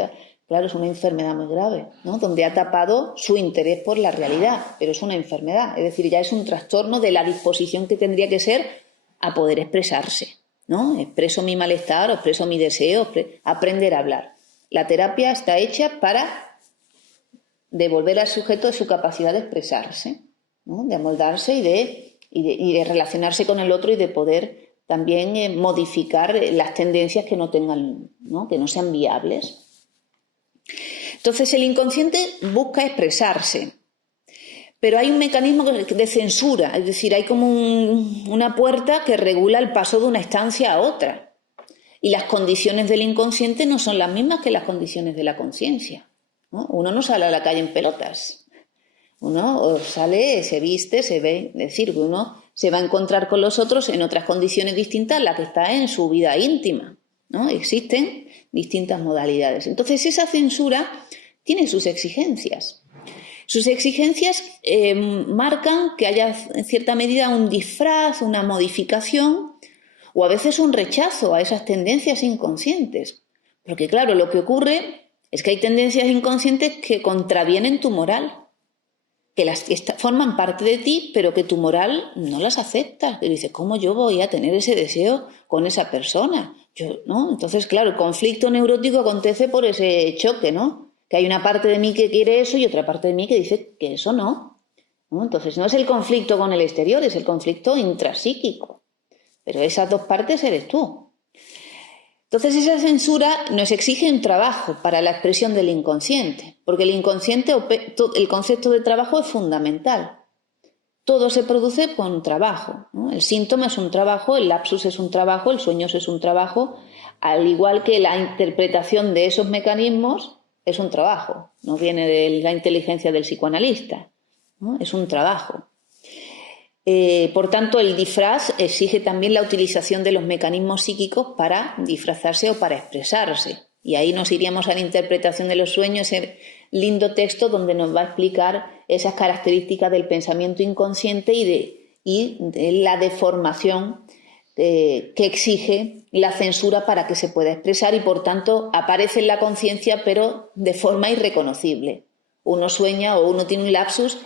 claro, es una enfermedad muy grave, ¿no? Donde ha tapado su interés por la realidad, pero es una enfermedad, es decir, ya es un trastorno de la disposición que tendría que ser a poder expresarse, ¿no? Expreso mi malestar, expreso mi deseo, aprender a hablar. La terapia está hecha para devolver al sujeto su capacidad de expresarse, ¿no? De amoldarse y de relacionarse con el otro y de poder también modificar las tendencias que no tengan, ¿no? Que no sean viables. Entonces el inconsciente busca expresarse, pero hay un mecanismo de censura, es decir, hay como una puerta que regula el paso de una instancia a otra. Y las condiciones del inconsciente no son las mismas que las condiciones de la conciencia, ¿no? Uno no sale a la calle en pelotas. Uno sale, se viste, se ve, es decir, que uno se va a encontrar con los otros en otras condiciones distintas a las que está en su vida íntima, ¿no? Existen distintas modalidades. Entonces, esa censura tiene sus exigencias. Sus exigencias marcan que haya en cierta medida un disfraz, una modificación o a veces un rechazo a esas tendencias inconscientes. Porque claro, lo que ocurre es que hay tendencias inconscientes que contravienen tu moral, que forman parte de ti, pero que tu moral no las acepta. Que dices, ¿cómo yo voy a tener ese deseo con esa persona? ¿No? Entonces, claro, el conflicto neurótico acontece por ese choque, ¿no? Que hay una parte de mí que quiere eso y otra parte de mí que dice que eso no. ¿no? Entonces, no es el conflicto con el exterior, es el conflicto intrapsíquico. Pero esas dos partes eres tú. Entonces, esa censura nos exige un trabajo para la expresión del inconsciente, porque el inconsciente, el concepto de trabajo es fundamental. Todo se produce con trabajo, ¿no? El síntoma es un trabajo, el lapsus es un trabajo, el sueño es un trabajo, al igual que la interpretación de esos mecanismos es un trabajo, no viene de la inteligencia del psicoanalista, ¿no? Es un trabajo. Por tanto, el disfraz exige también la utilización de los mecanismos psíquicos para disfrazarse o para expresarse. Y ahí nos iríamos a la interpretación de los sueños, ese lindo texto donde nos va a explicar esas características del pensamiento inconsciente y de la deformación que exige la censura para que se pueda expresar y, por tanto, aparece en la conciencia, pero de forma irreconocible. Uno sueña o uno tiene un lapsus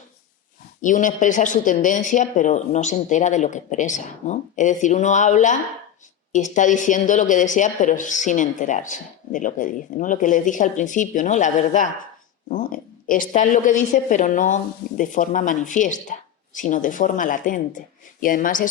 y uno expresa su tendencia, pero no se entera de lo que expresa, ¿no? Es decir, uno habla y está diciendo lo que desea, pero sin enterarse de lo que dice, ¿no? Lo que les dije al principio, ¿no? La verdad, ¿no? Está en lo que dices, pero no de forma manifiesta, sino de forma latente. Y además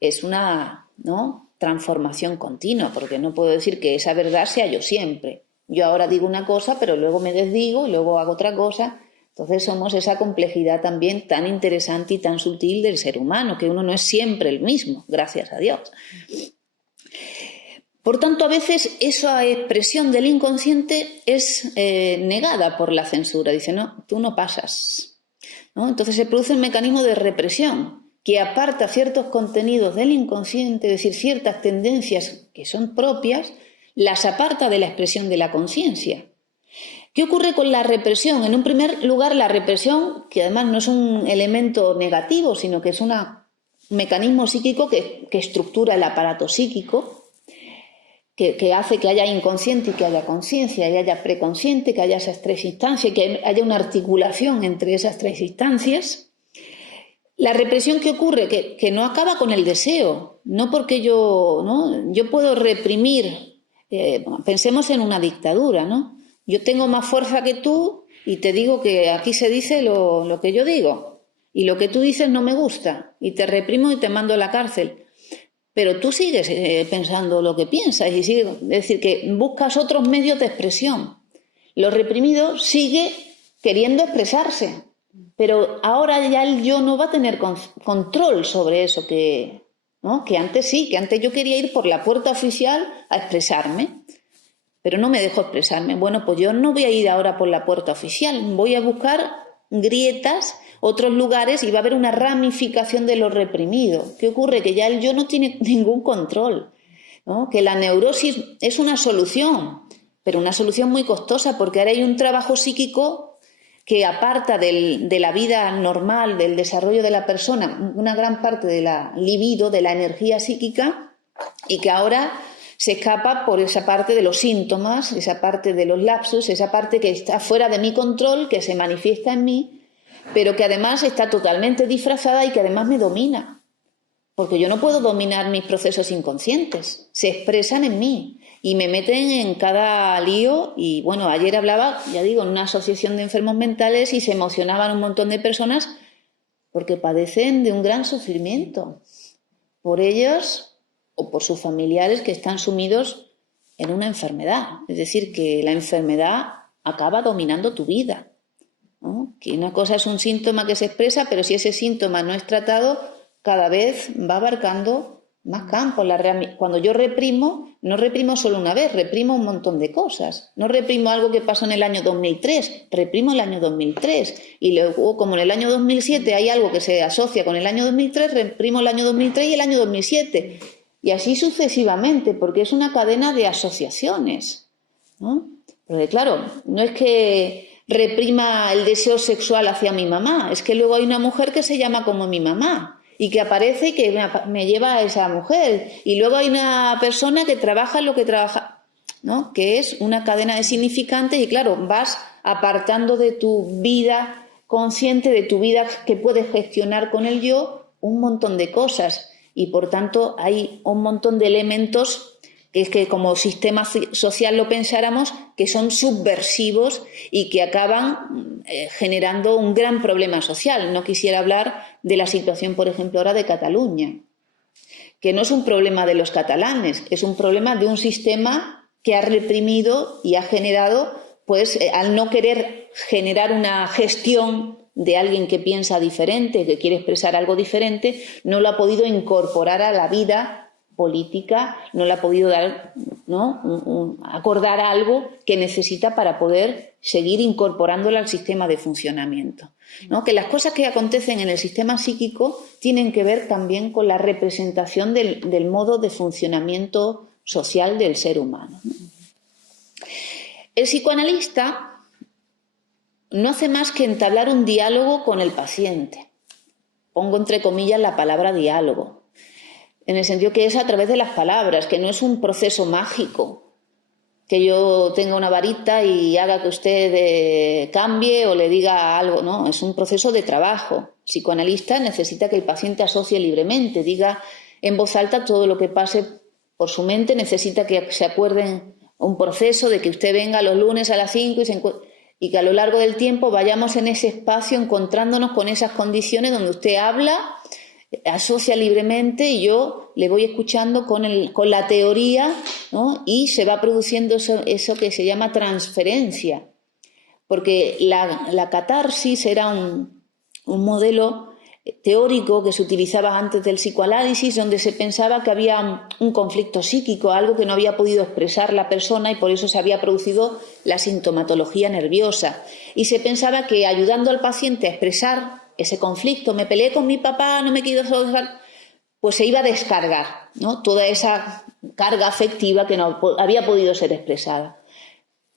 es una, ¿no?, transformación continua, porque no puedo decir que esa verdad sea yo siempre. Yo ahora digo una cosa, pero luego me desdigo y luego hago otra cosa. Entonces somos esa complejidad también tan interesante y tan sutil del ser humano, que uno no es siempre el mismo, gracias a Dios. Por tanto, a veces esa expresión del inconsciente es negada por la censura. Dice, no, tú no pasas, ¿no? Entonces se produce un mecanismo de represión que aparta ciertos contenidos del inconsciente, es decir, ciertas tendencias que son propias, las aparta de la expresión de la conciencia. ¿Qué ocurre con la represión? En un primer lugar, la represión, que además no es un elemento negativo, sino que es un mecanismo psíquico que estructura el aparato psíquico, que hace que haya inconsciente y que haya conciencia, y haya preconsciente, que haya esas tres instancias, que haya una articulación entre esas tres instancias. La represión que ocurre, que no acaba con el deseo, no porque yo puedo reprimir, pensemos en una dictadura, ¿no? Yo tengo más fuerza que tú y te digo que aquí se dice lo que yo digo y lo que tú dices no me gusta y te reprimo y te mando a la cárcel. Pero tú sigues pensando lo que piensas y sigues, es decir, que buscas otros medios de expresión. Lo reprimido sigue queriendo expresarse, pero ahora ya el yo no va a tener control sobre eso ¿no? Que antes sí, que antes yo quería ir por la puerta oficial a expresarme. Pero no me dejo expresarme. Bueno, pues yo no voy a ir ahora por la puerta oficial, voy a buscar grietas, otros lugares y va a haber una ramificación de lo reprimido. ¿Qué ocurre? Que ya el yo no tiene ningún control, ¿no? Que la neurosis es una solución, pero una solución muy costosa porque ahora hay un trabajo psíquico que aparta de la vida normal, del desarrollo de la persona, una gran parte de la libido, de la energía psíquica y que ahora se escapa por esa parte de los síntomas, esa parte de los lapsus, esa parte que está fuera de mi control, que se manifiesta en mí, pero que además está totalmente disfrazada y que además me domina. Porque yo no puedo dominar mis procesos inconscientes, se expresan en mí y me meten en cada lío. Y bueno, ayer hablaba, ya digo, en una asociación de enfermos mentales y se emocionaban un montón de personas porque padecen de un gran sufrimiento por ellos o por sus familiares que están sumidos en una enfermedad. Es decir, que la enfermedad acaba dominando tu vida, ¿no? Que una cosa es un síntoma que se expresa, pero si ese síntoma no es tratado, cada vez va abarcando más campos. Cuando yo reprimo, no reprimo solo una vez, reprimo un montón de cosas. No reprimo algo que pasó en el año 2003, reprimo el año 2003. Y luego, como en el año 2007 hay algo que se asocia con el año 2003, reprimo el año 2003 y el año 2007. Y así sucesivamente, porque es una cadena de asociaciones, ¿no? Porque claro, no es que reprima el deseo sexual hacia mi mamá, es que luego hay una mujer que se llama como mi mamá y que aparece y que me lleva a esa mujer. Y luego hay una persona que trabaja en lo que trabaja, ¿no? Que es una cadena de significantes y claro, vas apartando de tu vida consciente, de tu vida que puedes gestionar con el yo, un montón de cosas. Y por tanto hay un montón de elementos que es que como sistema social lo pensáramos, que son subversivos y que acaban generando un gran problema social. No quisiera hablar de la situación, por ejemplo, ahora de Cataluña, que no es un problema de los catalanes, es un problema de un sistema que ha reprimido y ha generado, pues, al no querer generar una gestión de alguien que piensa diferente, que quiere expresar algo diferente, no lo ha podido incorporar a la vida política, no le ha podido dar, ¿no?, acordar algo que necesita para poder seguir incorporándolo al sistema de funcionamiento, ¿no? Que las cosas que acontecen en el sistema psíquico tienen que ver también con la representación del modo de funcionamiento social del ser humano, ¿no? El psicoanalista no hace más que entablar un diálogo con el paciente. Pongo entre comillas la palabra diálogo, en el sentido que es a través de las palabras, que no es un proceso mágico, que yo tenga una varita y haga que usted cambie o le diga algo, no, es un proceso de trabajo. El psicoanalista necesita que el paciente asocie libremente, diga en voz alta todo lo que pase por su mente, necesita que se acuerden un proceso de que usted venga los lunes a las 5 y que a lo largo del tiempo vayamos en ese espacio encontrándonos con esas condiciones donde usted habla, asocia libremente y yo le voy escuchando con la teoría, ¿no? Y se va produciendo eso que se llama transferencia, porque la catarsis era un modelo teórico que se utilizaba antes del psicoanálisis, donde se pensaba que había un conflicto psíquico, algo que no había podido expresar la persona y por eso se había producido la sintomatología nerviosa, y se pensaba que ayudando al paciente a expresar ese conflicto, me peleé con mi papá, no me quiero soltar, pues se iba a descargar, ¿no?, toda esa carga afectiva que no había podido ser expresada.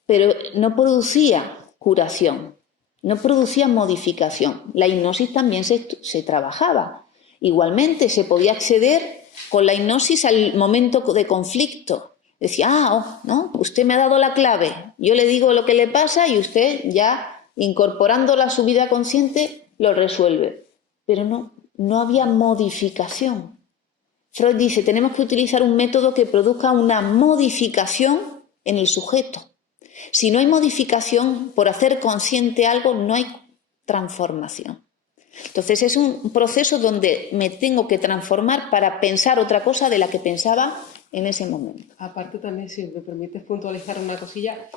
Pero no producía curación, no producía modificación. La hipnosis también se trabajaba. Igualmente se podía acceder con la hipnosis al momento de conflicto. Decía, ¿no?, usted me ha dado la clave, yo le digo lo que le pasa y usted ya, incorporándola a su vida consciente, lo resuelve. Pero no había modificación. Freud dice, tenemos que utilizar un método que produzca una modificación en el sujeto. Si no hay modificación, por hacer consciente algo, no hay transformación. Entonces es un proceso donde me tengo que transformar para pensar otra cosa de la que pensaba en ese momento. Aparte también, si me permites puntualizar una cosilla,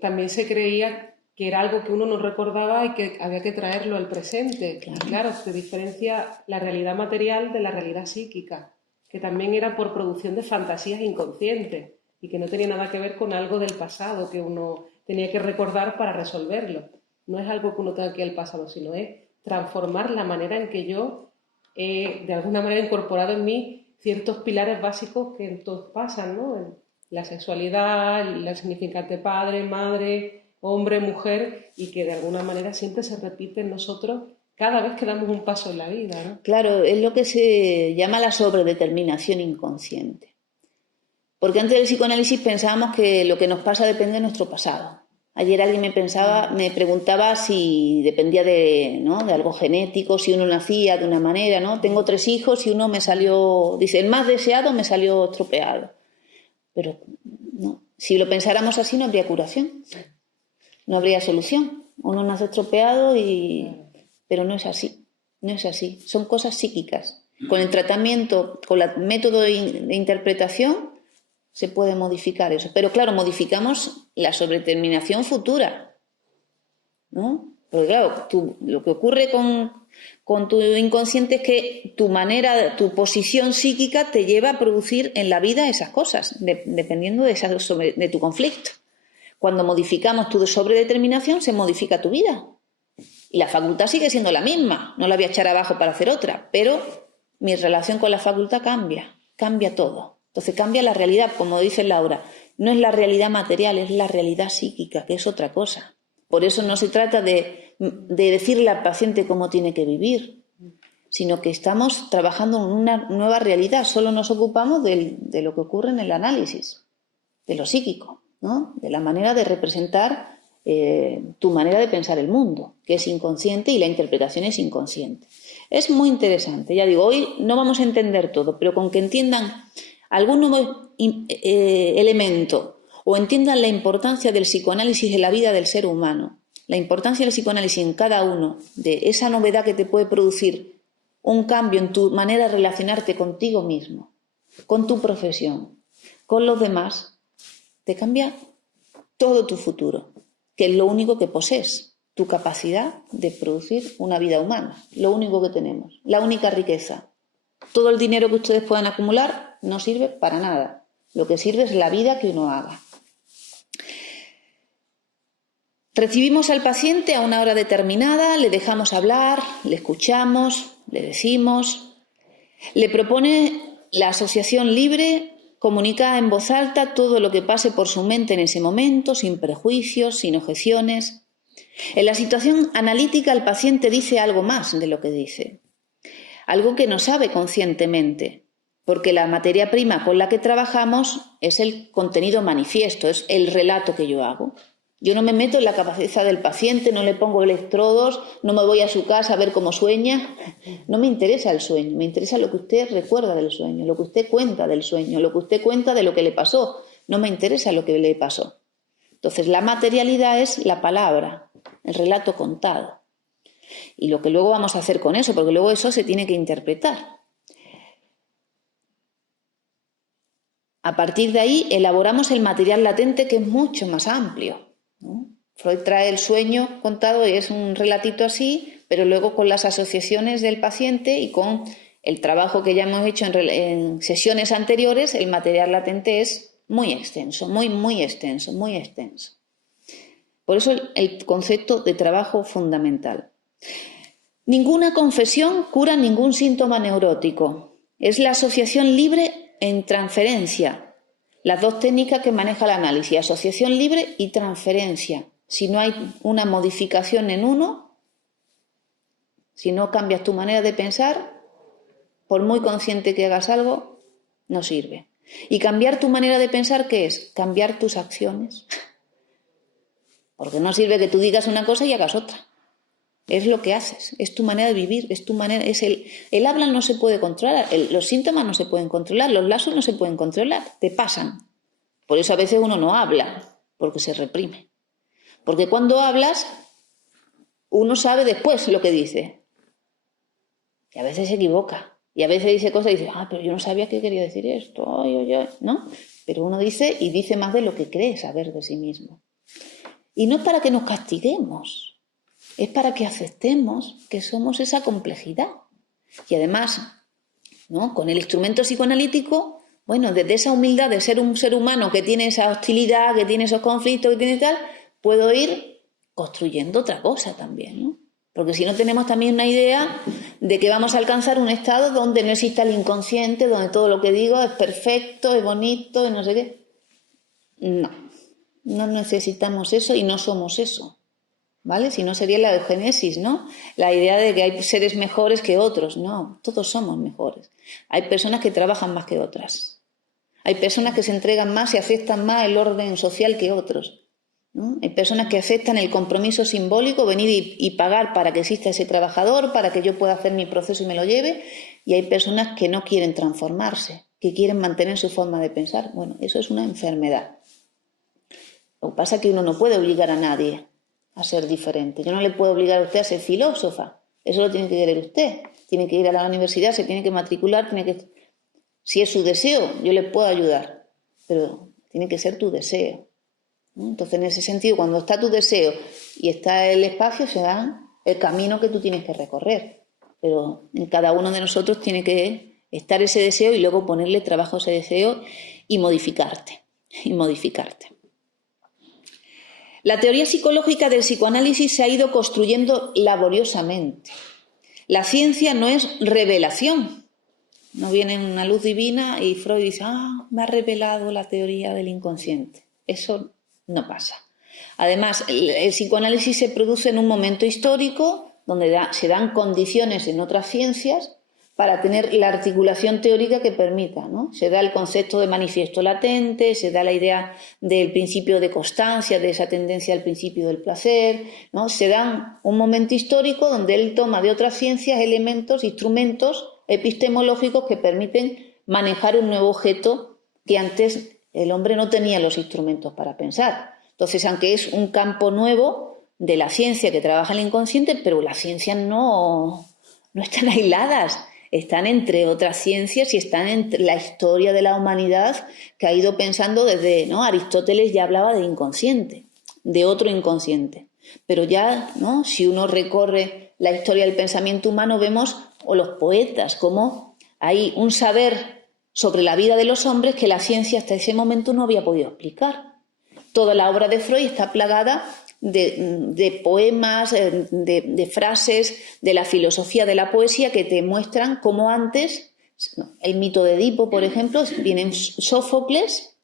también se creía que era algo que uno no recordaba y que había que traerlo al presente. Claro, se diferencia la realidad material de la realidad psíquica, que también era por producción de fantasías inconscientes y que no tenía nada que ver con algo del pasado que uno tenía que recordar para resolverlo. No es algo que uno tenga que ir al pasado, sino es transformar la manera en que yo he, de alguna manera, incorporado en mí ciertos pilares básicos que todos pasan, ¿no? La sexualidad, el significante padre, madre, hombre, mujer, y que de alguna manera siempre se repite en nosotros cada vez que damos un paso en la vida, ¿no? Claro, es lo que se llama la sobredeterminación inconsciente. Porque antes del psicoanálisis pensábamos que lo que nos pasa depende de nuestro pasado. Ayer alguien me preguntaba si dependía de algo genético, si uno nacía de una manera, ¿no? Tengo 3 hijos y uno me salió, dice, el más deseado me salió estropeado. Pero no, si lo pensáramos así no habría curación, no habría solución. Uno nace estropeado pero no es así, no es así. Son cosas psíquicas. Con el tratamiento, con el método de interpretación, se puede modificar eso. Pero claro, modificamos la sobredeterminación futura, ¿no? Porque claro, lo que ocurre con tu inconsciente es que tu posición psíquica te lleva a producir en la vida esas cosas, dependiendo de tu conflicto. Cuando modificamos tu sobredeterminación, se modifica tu vida. Y la facultad sigue siendo la misma, no la voy a echar abajo para hacer otra, pero mi relación con la facultad cambia todo. Entonces cambia la realidad, como dice Laura, no es la realidad material, es la realidad psíquica, que es otra cosa. Por eso no se trata de decirle al paciente cómo tiene que vivir, sino que estamos trabajando en una nueva realidad, solo nos ocupamos de lo que ocurre en el análisis, de lo psíquico, ¿no? De la manera de representar tu manera de pensar el mundo, que es inconsciente y la interpretación es inconsciente. Es muy interesante, ya digo, hoy no vamos a entender todo, pero con que entiendan algún nuevo elemento o entiendan la importancia del psicoanálisis en la vida del ser humano, la importancia del psicoanálisis en cada uno, de esa novedad que te puede producir un cambio en tu manera de relacionarte contigo mismo, con tu profesión, con los demás, te cambia todo tu futuro, que es lo único que posees, tu capacidad de producir una vida humana, lo único que tenemos, la única riqueza. Todo el dinero que ustedes puedan acumular no sirve para nada, lo que sirve es la vida que uno haga. Recibimos al paciente a una hora determinada, le dejamos hablar, le escuchamos, le decimos, le propone la asociación libre, comunica en voz alta todo lo que pase por su mente en ese momento, sin prejuicios, sin objeciones. En la situación analítica el paciente dice algo más de lo que dice, algo que no sabe conscientemente, porque la materia prima con la que trabajamos es el contenido manifiesto, es el relato que yo hago. Yo no me meto en la cabeza del paciente, no le pongo electrodos, no me voy a su casa a ver cómo sueña. No me interesa el sueño, me interesa lo que usted recuerda del sueño, lo que usted cuenta del sueño, lo que usted cuenta de lo que le pasó. No me interesa lo que le pasó. Entonces, la materialidad es la palabra, el relato contado. Y lo que luego vamos a hacer con eso, porque luego eso se tiene que interpretar. A partir de ahí elaboramos el material latente, que es mucho más amplio, ¿no? Freud trae el sueño contado y es un relatito así, pero luego con las asociaciones del paciente y con el trabajo que ya hemos hecho en sesiones anteriores, el material latente es muy extenso, muy extenso, muy extenso. Por eso el concepto de trabajo fundamental. Ninguna confesión cura ningún síntoma neurótico. Es la asociación libre en transferencia. Las dos técnicas que maneja el análisis, asociación libre y transferencia. Si no hay una modificación en uno, si no cambias tu manera de pensar, por muy consciente que hagas algo, no sirve. Y cambiar tu manera de pensar, ¿qué es? Cambiar tus acciones. Porque no sirve que tú digas una cosa y hagas otra. Es lo que haces, es tu manera de vivir, es tu manera, es el habla no se puede controlar, los síntomas no se pueden controlar, los lazos no se pueden controlar, te pasan. Por eso a veces uno no habla, porque se reprime. Porque cuando hablas, uno sabe después lo que dice. Y a veces se equivoca. Y a veces dice cosas y dice, pero yo no sabía que quería decir esto, ¿no? Pero uno dice y dice más de lo que cree saber de sí mismo. Y no es para que nos castiguemos. Es para que aceptemos que somos esa complejidad. Y además, ¿no? Con el instrumento psicoanalítico, bueno, desde esa humildad de ser un ser humano que tiene esa hostilidad, que tiene esos conflictos, que tiene tal, puedo ir construyendo otra cosa también, ¿no? Porque si no tenemos también una idea de que vamos a alcanzar un estado donde no exista el inconsciente, donde todo lo que digo es perfecto, es bonito, y no sé qué. No necesitamos eso y no somos eso. ¿Vale? Si no sería la eugenesis, ¿no? La idea de que hay seres mejores que otros. No, todos somos mejores. Hay personas que trabajan más que otras. Hay personas que se entregan más y aceptan más el orden social que otros, ¿no? Hay personas que aceptan el compromiso simbólico, venir y pagar para que exista ese trabajador, para que yo pueda hacer mi proceso y me lo lleve. Y hay personas que no quieren transformarse, que quieren mantener su forma de pensar. Bueno, eso es una enfermedad. Lo que pasa es que uno no puede obligar a nadie a ser diferente. Yo no le puedo obligar a usted a ser filósofa. Eso lo tiene que querer usted. Tiene que ir a la universidad, se tiene que matricular, si es su deseo, yo le puedo ayudar. Pero tiene que ser tu deseo, ¿no? Entonces, en ese sentido, cuando está tu deseo y está el espacio, se da el camino que tú tienes que recorrer. Pero en cada uno de nosotros tiene que estar ese deseo y luego ponerle trabajo a ese deseo y modificarte. La teoría psicológica del psicoanálisis se ha ido construyendo laboriosamente. La ciencia no es revelación. No viene una luz divina y Freud dice, me ha revelado la teoría del inconsciente. Eso no pasa. Además, el psicoanálisis se produce en un momento histórico donde se dan condiciones en otras ciencias para tener la articulación teórica que permita, ¿no? Se da el concepto de manifiesto latente, se da la idea del principio de constancia, de esa tendencia al principio del placer, ¿no? Se da un momento histórico donde él toma de otras ciencias elementos, instrumentos epistemológicos que permiten manejar un nuevo objeto que antes el hombre no tenía los instrumentos para pensar. Entonces, aunque es un campo nuevo de la ciencia que trabaja el inconsciente, pero las ciencias no están aisladas, están entre otras ciencias y están entre la historia de la humanidad que ha ido pensando desde, ¿no? Aristóteles ya hablaba de inconsciente, de otro inconsciente. Pero ya, ¿no? Si uno recorre la historia del pensamiento humano, vemos, o los poetas, como hay un saber sobre la vida de los hombres que la ciencia hasta ese momento no había podido explicar. Toda la obra de Freud está plagada de poemas, de frases de la filosofía de la poesía que te muestran cómo antes, el mito de Edipo, por ejemplo, viene en Sófocles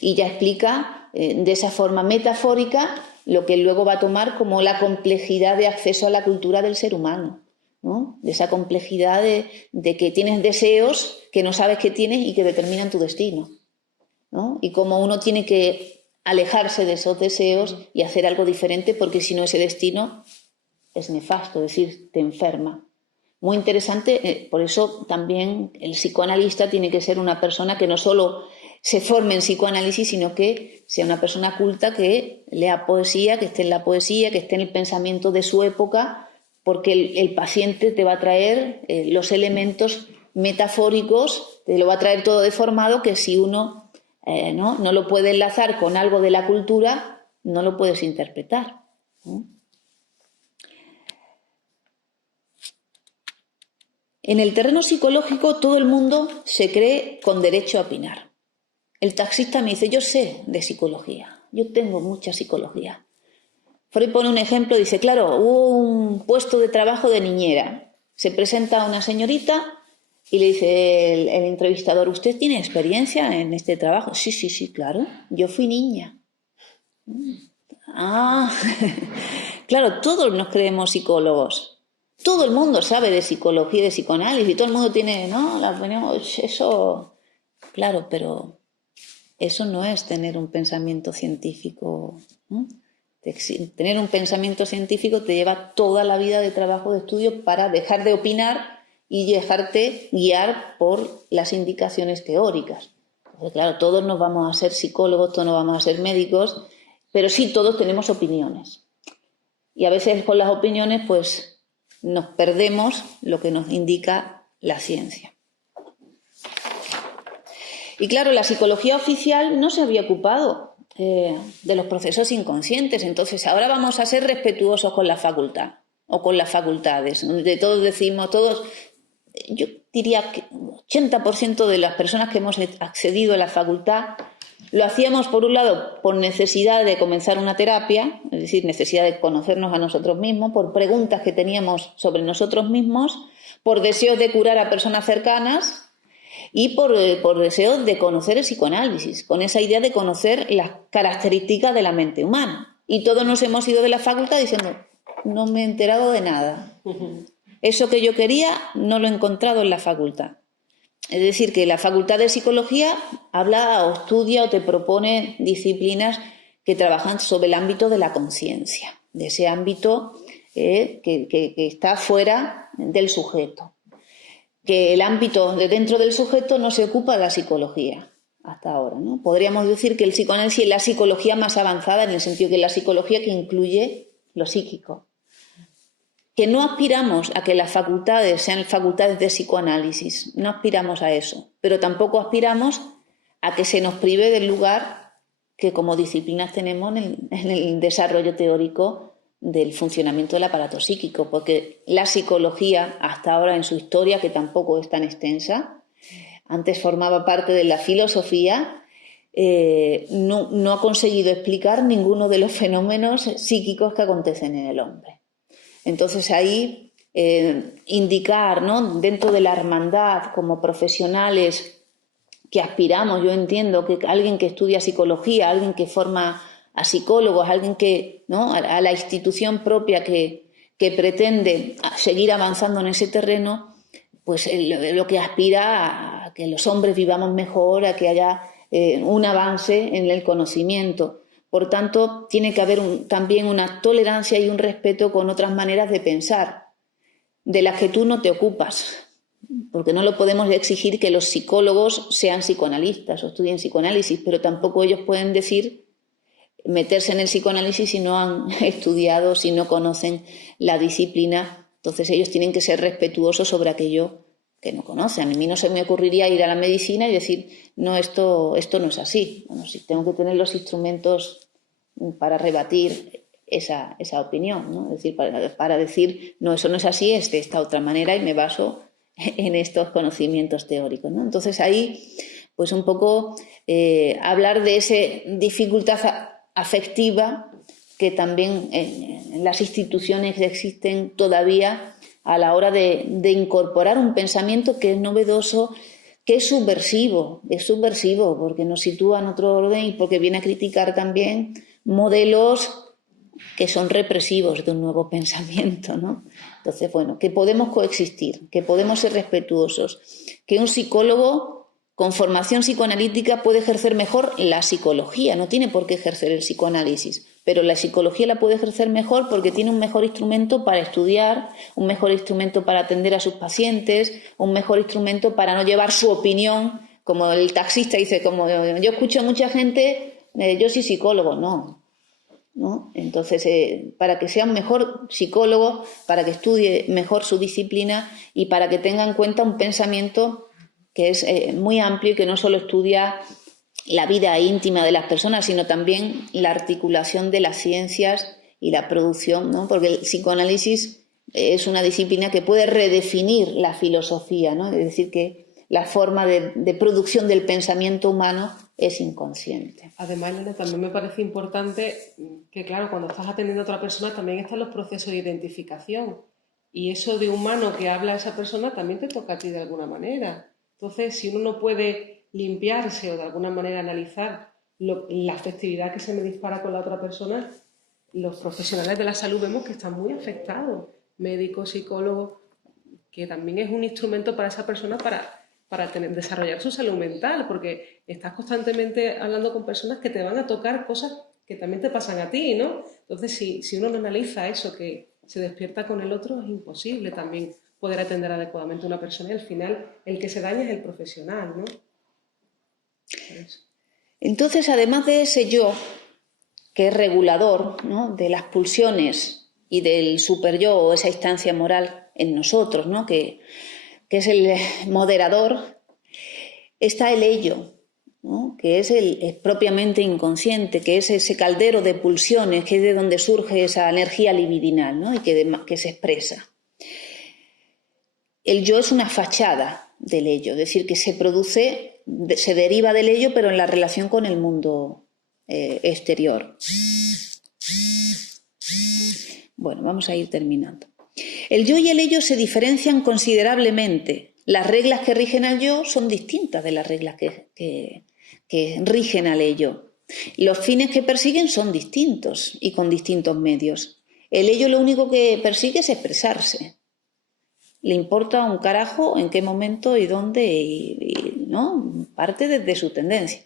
y ya explica de esa forma metafórica lo que luego va a tomar como la complejidad de acceso a la cultura del ser humano, ¿no? De esa complejidad de que tienes deseos que no sabes que tienes y que determinan tu destino, ¿no? Y cómo uno tiene que alejarse de esos deseos y hacer algo diferente, porque si no ese destino es nefasto, es decir, te enferma. Muy interesante, por eso también el psicoanalista tiene que ser una persona que no solo se forme en psicoanálisis, sino que sea una persona culta que lea poesía, que esté en la poesía, que esté en el pensamiento de su época, porque el paciente te va a traer los elementos metafóricos, te lo va a traer todo deformado, que si uno no lo puede enlazar con algo de la cultura, no lo puedes interpretar, ¿no? En el terreno psicológico todo el mundo se cree con derecho a opinar. El taxista me dice, yo sé de psicología, yo tengo mucha psicología. Freud pone un ejemplo, dice, claro, hubo un puesto de trabajo de niñera. Se presenta una señorita y le dice el entrevistador, ¿usted tiene experiencia en este trabajo? Sí, claro, yo fui niña. Ah, claro, todos nos creemos psicólogos. Todo el mundo sabe de psicología y de psicoanálisis, todo el mundo tiene, ¿no? La opinión, eso, claro, pero eso no es tener un pensamiento científico, ¿no? Tener un pensamiento científico te lleva toda la vida de trabajo, de estudio, para dejar de opinar y dejarte guiar por las indicaciones teóricas. Entonces, claro, todos nos vamos a ser psicólogos, todos nos vamos a ser médicos, pero sí todos tenemos opiniones. Y a veces con las opiniones, pues, nos perdemos lo que nos indica la ciencia. Y claro, la psicología oficial no se había ocupado de los procesos inconscientes, entonces ahora vamos a ser respetuosos con la facultad o con las facultades, donde todos decimos, yo diría que 80% de las personas que hemos accedido a la facultad lo hacíamos, por un lado, por necesidad de comenzar una terapia, es decir, necesidad de conocernos a nosotros mismos, por preguntas que teníamos sobre nosotros mismos, por deseos de curar a personas cercanas y por deseos de conocer el psicoanálisis, con esa idea de conocer las características de la mente humana. Y todos nos hemos ido de la facultad diciendo, no me he enterado de nada. Eso que yo quería no lo he encontrado en la facultad. Es decir, que la Facultad de Psicología habla o estudia o te propone disciplinas que trabajan sobre el ámbito de la conciencia, de ese ámbito que está fuera del sujeto. Que el ámbito de dentro del sujeto no se ocupa de la psicología hasta ahora, ¿no? Podríamos decir que el psicoanálisis es la psicología más avanzada, en el sentido que es la psicología que incluye lo psíquico. Que no aspiramos a que las facultades sean facultades de psicoanálisis, no aspiramos a eso, pero tampoco aspiramos a que se nos prive del lugar que como disciplinas tenemos en el desarrollo teórico del funcionamiento del aparato psíquico, porque la psicología hasta ahora en su historia, que tampoco es tan extensa, antes formaba parte de la filosofía, no ha conseguido explicar ninguno de los fenómenos psíquicos que acontecen en el hombre. Entonces ahí indicar, ¿no?, dentro de la hermandad como profesionales que aspiramos, yo entiendo que alguien que estudia psicología, alguien que forma a psicólogos, alguien que, ¿no?, a la institución propia que pretende seguir avanzando en ese terreno, pues lo que aspira a que los hombres vivamos mejor, a que haya un avance en el conocimiento. Por tanto, tiene que haber también una tolerancia y un respeto con otras maneras de pensar, de las que tú no te ocupas, porque no lo podemos exigir que los psicólogos sean psicoanalistas o estudien psicoanálisis, pero tampoco ellos pueden meterse en el psicoanálisis si no han estudiado, si no conocen la disciplina. Entonces ellos tienen que ser respetuosos sobre aquello que no conocen. A mí no se me ocurriría ir a la medicina y decir, no, esto no es así. Bueno, sí, tengo que tener los instrumentos para rebatir esa opinión, ¿no? Es decir, para decir, no, eso no es así, es de esta otra manera y me baso en estos conocimientos teóricos, ¿no? Entonces ahí, pues un poco hablar de esa dificultad afectiva que también en las instituciones existen todavía a la hora de incorporar un pensamiento que es novedoso, que es subversivo porque nos sitúa en otro orden y porque viene a criticar también modelos que son represivos de un nuevo pensamiento, ¿no? Entonces, bueno, que podemos coexistir, que podemos ser respetuosos, que un psicólogo con formación psicoanalítica puede ejercer mejor la psicología, no tiene por qué ejercer el psicoanálisis, pero la psicología la puede ejercer mejor porque tiene un mejor instrumento para estudiar, un mejor instrumento para atender a sus pacientes, un mejor instrumento para no llevar su opinión, como el taxista dice, como yo escucho a mucha gente, yo soy psicólogo, ¿no? Entonces, para que sea un mejor psicólogo, para que estudie mejor su disciplina y para que tenga en cuenta un pensamiento que es muy amplio y que no solo estudia la vida íntima de las personas, sino también la articulación de las ciencias y la producción, ¿no? Porque el psicoanálisis es una disciplina que puede redefinir la filosofía, ¿no? Es decir, que la forma de producción del pensamiento humano es inconsciente. Además, Elena, también me parece importante que, claro, cuando estás atendiendo a otra persona también están los procesos de identificación. Y eso de humano que habla esa persona también te toca a ti de alguna manera. Entonces, si uno no puede limpiarse o de alguna manera analizar la afectividad que se me dispara con la otra persona, los profesionales de la salud vemos que están muy afectados. Médicos, psicólogos, que también es un instrumento para esa persona para desarrollar su salud mental, porque estás constantemente hablando con personas que te van a tocar cosas que también te pasan a ti, ¿no? Entonces, si uno no analiza eso que se despierta con el otro, es imposible también poder atender adecuadamente a una persona y al final el que se daña es el profesional, ¿no? Entonces, además de ese yo, que es regulador, ¿no?, de las pulsiones y del superyo o esa instancia moral en nosotros, ¿no?, que es el moderador, está el ello, ¿no?, que es propiamente inconsciente, que es ese caldero de pulsiones, que es de donde surge esa energía libidinal, ¿no?, y que se expresa. El yo es una fachada del ello, es decir, que se deriva del ello, pero en la relación con el mundo exterior. Bueno, vamos a ir terminando. El yo y el ello se diferencian considerablemente. Las reglas que rigen al yo son distintas de las reglas que rigen al ello. Los fines que persiguen son distintos y con distintos medios. El ello lo único que persigue es expresarse. Le importa un carajo en qué momento y dónde, ¿no? Parte de su tendencia.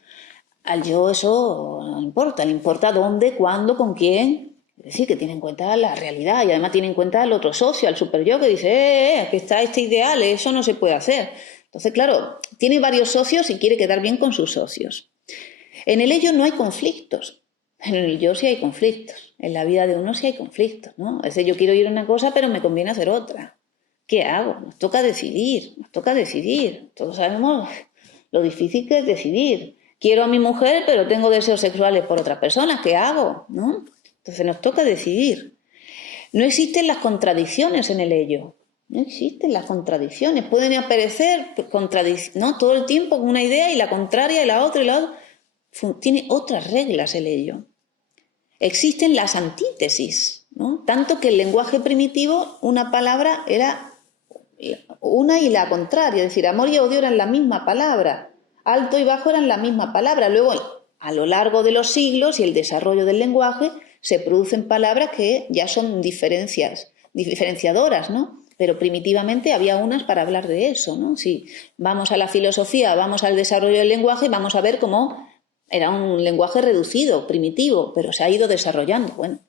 Al yo eso no le importa dónde, cuándo, con quién. Es decir, que tiene en cuenta la realidad y además tiene en cuenta al otro socio, al superyo, que dice, aquí está este ideal, eso no se puede hacer. Entonces, claro, tiene varios socios y quiere quedar bien con sus socios. En el ello no hay conflictos. En el yo sí hay conflictos. En la vida de uno sí hay conflictos, ¿no? Es decir, yo quiero ir a una cosa, pero me conviene hacer otra. ¿Qué hago? Nos toca decidir. Todos sabemos lo difícil que es decidir. Quiero a mi mujer, pero tengo deseos sexuales por otras personas. ¿Qué hago? ¿No? Entonces nos toca decidir. No existen las contradicciones en el ello. No existen las contradicciones. Pueden aparecer ¿no?, todo el tiempo con una idea y la contraria y la otra y la otra. Tiene otras reglas el ello. Existen las antítesis, ¿no? Tanto que el lenguaje primitivo, una palabra era una y la contraria, es decir, amor y odio eran la misma palabra, alto y bajo eran la misma palabra. Luego, a lo largo de los siglos y el desarrollo del lenguaje, se producen palabras que ya son diferenciadoras, ¿no? Pero primitivamente había unas para hablar de eso, ¿no? Si vamos a la filosofía, vamos al desarrollo del lenguaje, vamos a ver cómo era un lenguaje reducido, primitivo, pero se ha ido desarrollando. Bueno,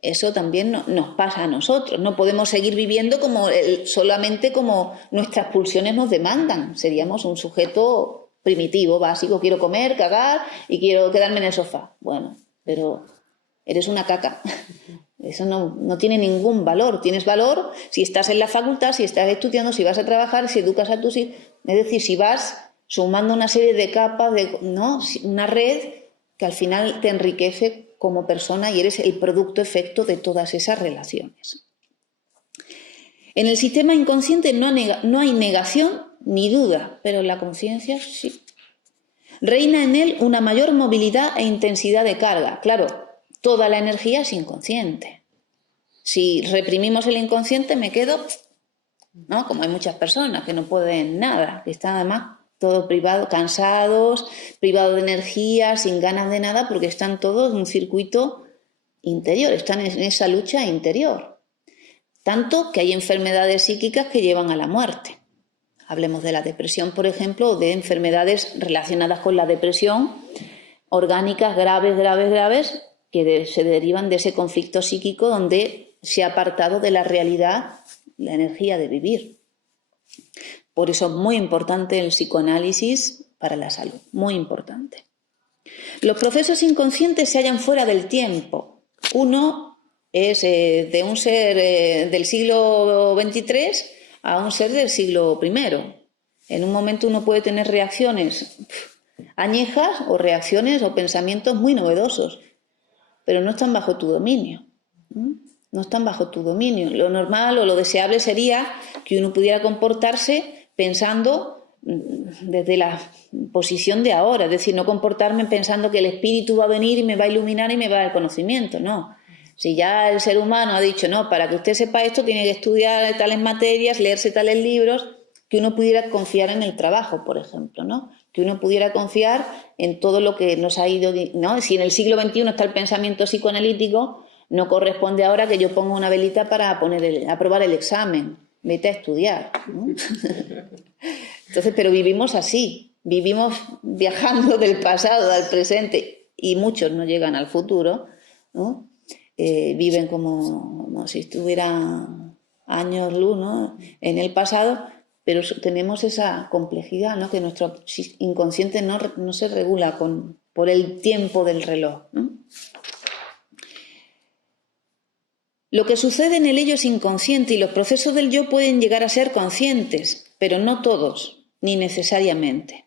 Eso también nos pasa a nosotros. No podemos seguir viviendo solamente como nuestras pulsiones nos demandan. Seríamos un sujeto primitivo, básico. Quiero comer, cagar y quiero quedarme en el sofá. Bueno, pero eres una caca. Eso no tiene ningún valor. Tienes valor si estás en la facultad, si estás estudiando, si vas a trabajar, si educas a tus hijos. Es decir, si vas sumando una serie de capas, una red que al final te enriquece como persona y eres el producto efecto de todas esas relaciones. En el sistema inconsciente no hay negación ni duda, pero en la conciencia sí. Reina en él una mayor movilidad e intensidad de carga. Claro, toda la energía es inconsciente. Si reprimimos el inconsciente me quedo, ¿no? Como hay muchas personas que no pueden nada, que están además todo privado, cansados, privados de energía, sin ganas de nada, porque están todos en un circuito interior, están en esa lucha interior. Tanto que hay enfermedades psíquicas que llevan a la muerte. Hablemos de la depresión, por ejemplo, o de enfermedades relacionadas con la depresión, orgánicas graves, que se derivan de ese conflicto psíquico donde se ha apartado de la realidad la energía de vivir. Por eso es muy importante el psicoanálisis para la salud, muy importante. Los procesos inconscientes se hallan fuera del tiempo. Uno es de un ser del siglo XXIII a un ser del siglo I. En un momento uno puede tener reacciones añejas o reacciones o pensamientos muy novedosos, pero no están bajo tu dominio. No están bajo tu dominio. Lo normal o lo deseable sería que uno pudiera comportarse pensando desde la posición de ahora, es decir, no comportarme pensando que el espíritu va a venir y me va a iluminar y me va a dar conocimiento, no. Si ya el ser humano ha dicho, no, para que usted sepa esto tiene que estudiar tales materias, leerse tales libros, que uno pudiera confiar en el trabajo, por ejemplo, ¿no? Que uno pudiera confiar en todo lo que nos ha ido, ¿no? Si en el siglo XXI está el pensamiento psicoanalítico, no corresponde ahora que yo ponga una velita para aprobar el examen. Vete a estudiar, ¿no? Entonces, pero vivimos así, vivimos viajando del pasado al presente y muchos no llegan al futuro, ¿no? Viven como si estuvieran años luz, ¿no? En el pasado, pero tenemos esa complejidad, ¿no? Que nuestro inconsciente no se regula por el tiempo del reloj, ¿no? Lo que sucede en el ello es inconsciente y los procesos del yo pueden llegar a ser conscientes, pero no todos, ni necesariamente.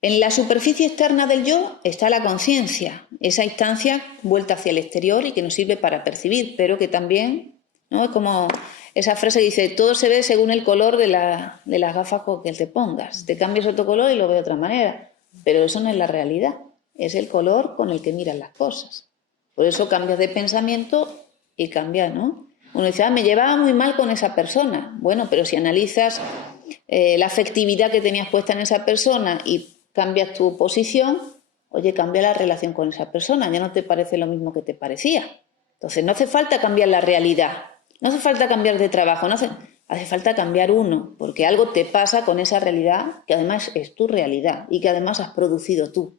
En la superficie externa del yo está la conciencia, esa instancia vuelta hacia el exterior y que nos sirve para percibir, pero que también, ¿no? Es como esa frase que dice, todo se ve según el color de las gafas que te pongas. Te cambias otro color y lo ves de otra manera, pero eso no es la realidad, es el color con el que miras las cosas. Por eso cambias de pensamiento y cambia, ¿no? Uno dice, me llevaba muy mal con esa persona. Bueno, pero si analizas la afectividad que tenías puesta en esa persona y cambias tu posición, oye, cambia la relación con esa persona, ya no te parece lo mismo que te parecía. Entonces, no hace falta cambiar la realidad, no hace falta cambiar de trabajo, hace falta cambiar uno, porque algo te pasa con esa realidad que además es tu realidad y que además has producido tú.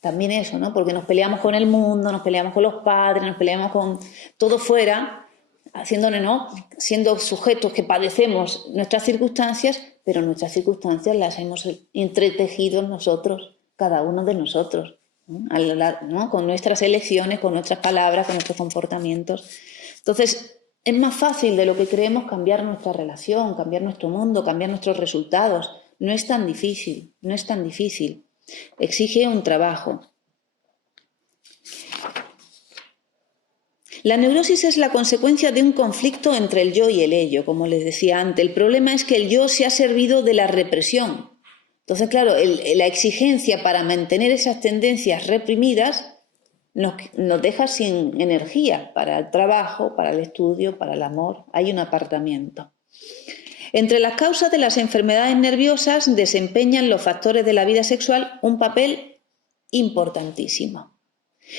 También eso, ¿no? Porque nos peleamos con el mundo, nos peleamos con los padres, nos peleamos con todo fuera, haciéndonos, ¿no? Siendo sujetos que padecemos nuestras circunstancias, pero nuestras circunstancias las hemos entretejido nosotros, cada uno de nosotros, ¿no? Con nuestras elecciones, con nuestras palabras, con nuestros comportamientos. Entonces, es más fácil de lo que creemos cambiar nuestra relación, cambiar nuestro mundo, cambiar nuestros resultados. No es tan difícil, no es tan difícil. Exige un trabajo. La neurosis es la consecuencia de un conflicto entre el yo y el ello, como les decía antes. El problema es que el yo se ha servido de la represión. Entonces, claro, la exigencia para mantener esas tendencias reprimidas nos deja sin energía para el trabajo, para el estudio, para el amor. Hay un apartamiento. Entre las causas de las enfermedades nerviosas desempeñan los factores de la vida sexual un papel importantísimo.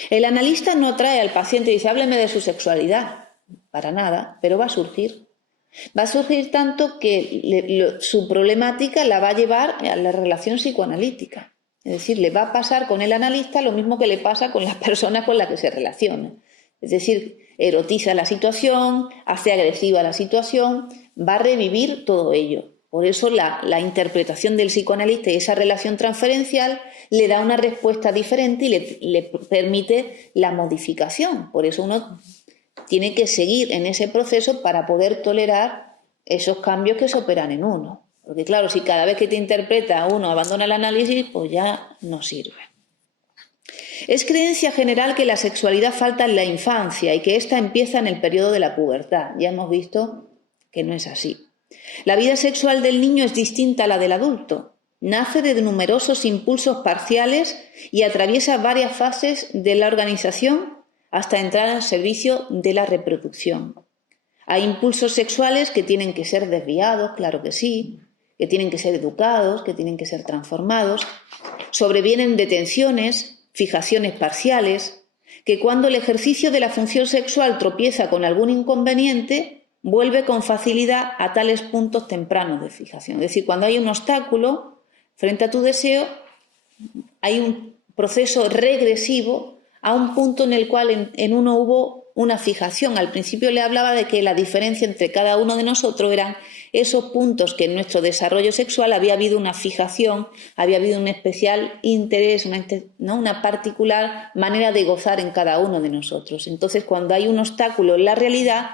El analista no trae al paciente y dice, hábleme de su sexualidad, para nada, pero va a surgir. Va a surgir tanto que su problemática la va a llevar a la relación psicoanalítica. Es decir, le va a pasar con el analista lo mismo que le pasa con las personas con las que se relaciona. Es decir, erotiza la situación, hace agresiva la situación, va a revivir todo ello. Por eso la interpretación del psicoanalista y esa relación transferencial le da una respuesta diferente y le permite la modificación. Por eso uno tiene que seguir en ese proceso para poder tolerar esos cambios que se operan en uno. Porque claro, si cada vez que te interpreta uno abandona el análisis, pues ya no sirve. Es creencia general que la sexualidad falta en la infancia y que ésta empieza en el periodo de la pubertad. Ya hemos visto que no es así. La vida sexual del niño es distinta a la del adulto. Nace de numerosos impulsos parciales y atraviesa varias fases de la organización hasta entrar al servicio de la reproducción. Hay impulsos sexuales que tienen que ser desviados, claro que sí, que tienen que ser educados, que tienen que ser transformados. Sobrevienen detenciones, fijaciones parciales, que cuando el ejercicio de la función sexual tropieza con algún inconveniente, vuelve con facilidad a tales puntos tempranos de fijación. Es decir, cuando hay un obstáculo frente a tu deseo, hay un proceso regresivo a un punto en el cual en uno hubo una fijación. Al principio le hablaba de que la diferencia entre cada uno de nosotros eran esos puntos que en nuestro desarrollo sexual había habido una fijación, había habido un especial interés, una particular manera de gozar en cada uno de nosotros. Entonces, cuando hay un obstáculo en la realidad,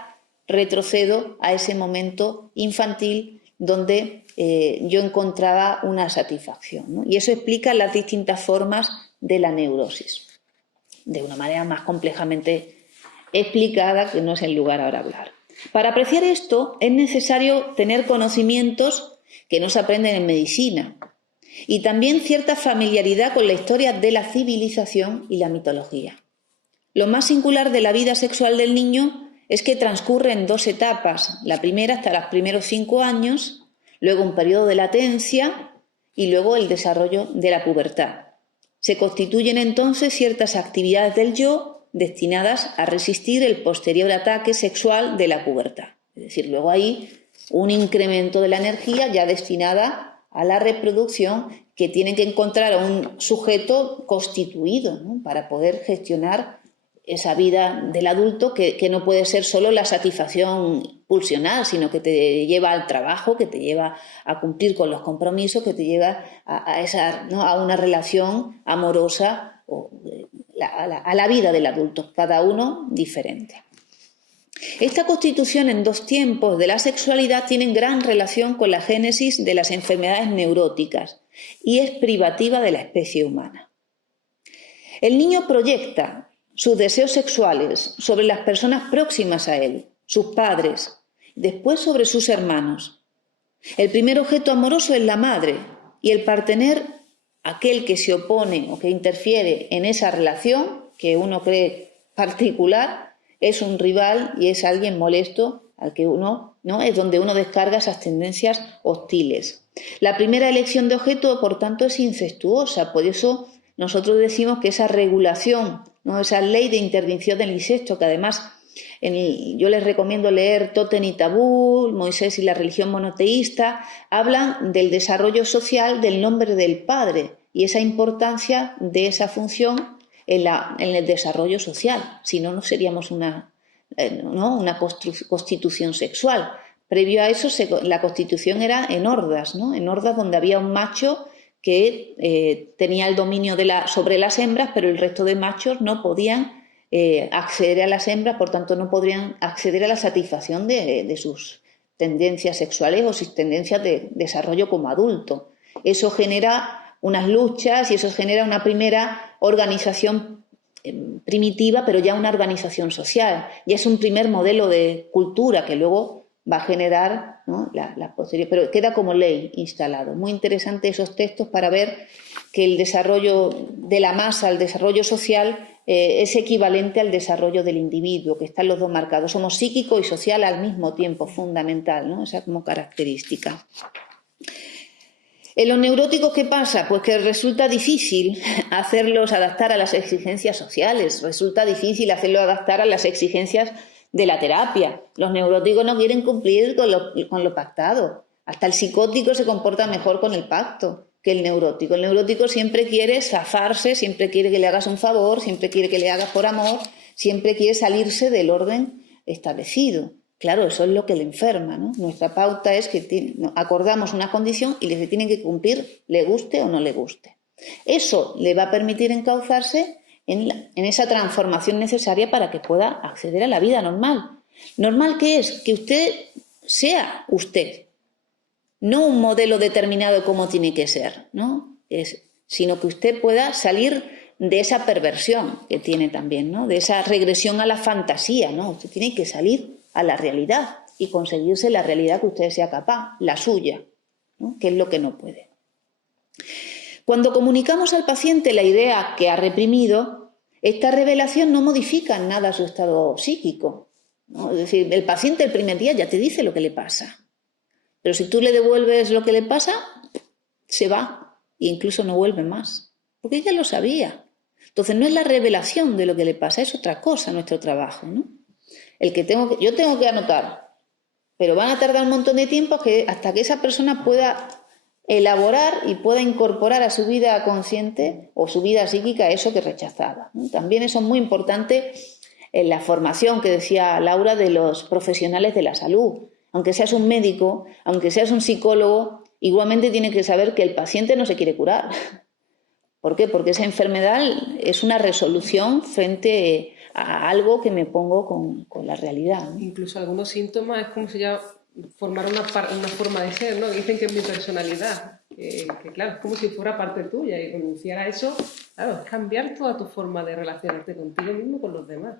retrocedo a ese momento infantil donde yo encontraba una satisfacción, ¿no? Y eso explica las distintas formas de la neurosis, de una manera más complejamente explicada, que no es el lugar ahora hablar. Para apreciar esto es necesario tener conocimientos que no se aprenden en medicina y también cierta familiaridad con la historia de la civilización y la mitología. Lo más singular de la vida sexual del niño es que transcurre en dos etapas. La primera hasta los primeros 5 años, luego un periodo de latencia y luego el desarrollo de la pubertad. Se constituyen entonces ciertas actividades del yo destinadas a resistir el posterior ataque sexual de la pubertad. Es decir, luego hay un incremento de la energía ya destinada a la reproducción que tiene que encontrar a un sujeto constituido, ¿no?, para poder gestionar esa vida del adulto que no puede ser solo la satisfacción pulsional, sino que te lleva al trabajo, que te lleva a cumplir con los compromisos, que te lleva a una relación amorosa a la vida del adulto, cada uno diferente. Esta constitución en dos tiempos de la sexualidad tiene gran relación con la génesis de las enfermedades neuróticas y es privativa de la especie humana. El niño proyecta sus deseos sexuales sobre las personas próximas a él, sus padres, después sobre sus hermanos. El primer objeto amoroso es la madre y el partener, aquel que se opone o que interfiere en esa relación que uno cree particular, es un rival y es alguien molesto al que uno, ¿no?, es donde uno descarga esas tendencias hostiles. La primera elección de objeto, por tanto, es incestuosa. Por eso nosotros decimos que esa regulación, ¿no?, esa ley de interdicción del incesto, que además yo les recomiendo leer Totem y Tabú, Moisés y la religión monoteísta, hablan del desarrollo social del nombre del padre y esa importancia de esa función en el desarrollo social. Si no, no seríamos una constitución sexual. Previo a eso, la constitución era en hordas, ¿no?, en hordas donde había un macho que tenía el dominio sobre las hembras, pero el resto de machos no podían acceder a las hembras, por tanto no podrían acceder a la satisfacción de sus tendencias sexuales o sus tendencias de desarrollo como adulto. Eso genera unas luchas y eso genera una primera organización primitiva, pero ya una organización social. Ya es un primer modelo de cultura que luego va a generar, ¿no?, la posterior, pero queda como ley instalado. Muy interesante esos textos para ver que el desarrollo de la masa, el desarrollo social, es equivalente al desarrollo del individuo, que están los dos marcados. Somos psíquico y social al mismo tiempo, fundamental, ¿no?, esa como característica. En los neuróticos, ¿qué pasa? Pues que resulta difícil hacerlos adaptar a las exigencias sociales, resulta difícil hacerlos adaptar a las exigencias de la terapia. Los neuróticos no quieren cumplir con lo pactado. Hasta el psicótico se comporta mejor con el pacto que el neurótico. El neurótico siempre quiere zafarse, siempre quiere que le hagas un favor, siempre quiere que le hagas por amor, siempre quiere salirse del orden establecido. Claro, eso es lo que le enferma, ¿no? Nuestra pauta es que acordamos una condición y se tiene que cumplir, le guste o no le guste. Eso le va a permitir encauzarse en esa transformación necesaria para que pueda acceder a la vida normal. ¿Normal qué es? Que usted sea usted, no un modelo determinado de cómo tiene que ser, ¿no? Sino que usted pueda salir de esa perversión que tiene también, ¿no? De esa regresión a la fantasía, ¿no? Usted tiene que salir a la realidad y conseguirse la realidad que usted sea capaz, la suya, ¿no? Que es lo que no puede. Cuando comunicamos al paciente la idea que ha reprimido, esta revelación no modifica en nada su estado psíquico, ¿no? Es decir, el paciente el primer día ya te dice lo que le pasa, pero si tú le devuelves lo que le pasa, se va e incluso no vuelve más, porque ella lo sabía. Entonces no es la revelación de lo que le pasa, es otra cosa nuestro trabajo, ¿no? Yo tengo que anotar, pero van a tardar un montón de tiempo hasta que esa persona pueda elaborar y pueda incorporar a su vida consciente o su vida psíquica eso que rechazaba, ¿no? También eso es muy importante en la formación que decía Laura de los profesionales de la salud. Aunque seas un médico, aunque seas un psicólogo, igualmente tienes que saber que el paciente no se quiere curar. ¿Por qué? Porque esa enfermedad es una resolución frente a algo que me pongo con la realidad, ¿no? Incluso algunos síntomas es como si ya formara una forma de ser, ¿no? Dicen que es mi personalidad, que claro, es como si fuera parte tuya, y renunciar a eso, claro, es cambiar toda tu forma de relacionarte contigo mismo y con los demás.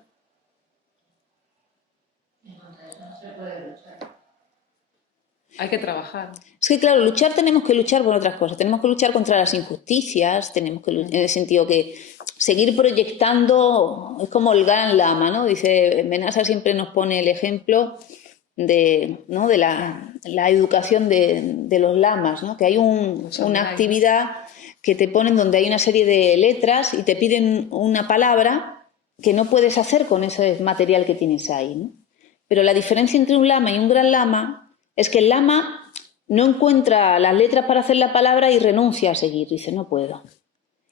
Hay que trabajar. Es que, claro, tenemos que luchar por otras cosas. Tenemos que luchar contra las injusticias, tenemos que en el sentido que seguir proyectando es como el Gran Lama, ¿no? Dice, Benassa siempre nos pone el ejemplo de la educación de los lamas, ¿no? Que hay una actividad que te ponen donde hay una serie de letras y te piden una palabra que no puedes hacer con ese material que tienes ahí, ¿no? Pero la diferencia entre un lama y un gran lama es que el lama no encuentra las letras para hacer la palabra y renuncia a seguir, dice, no puedo.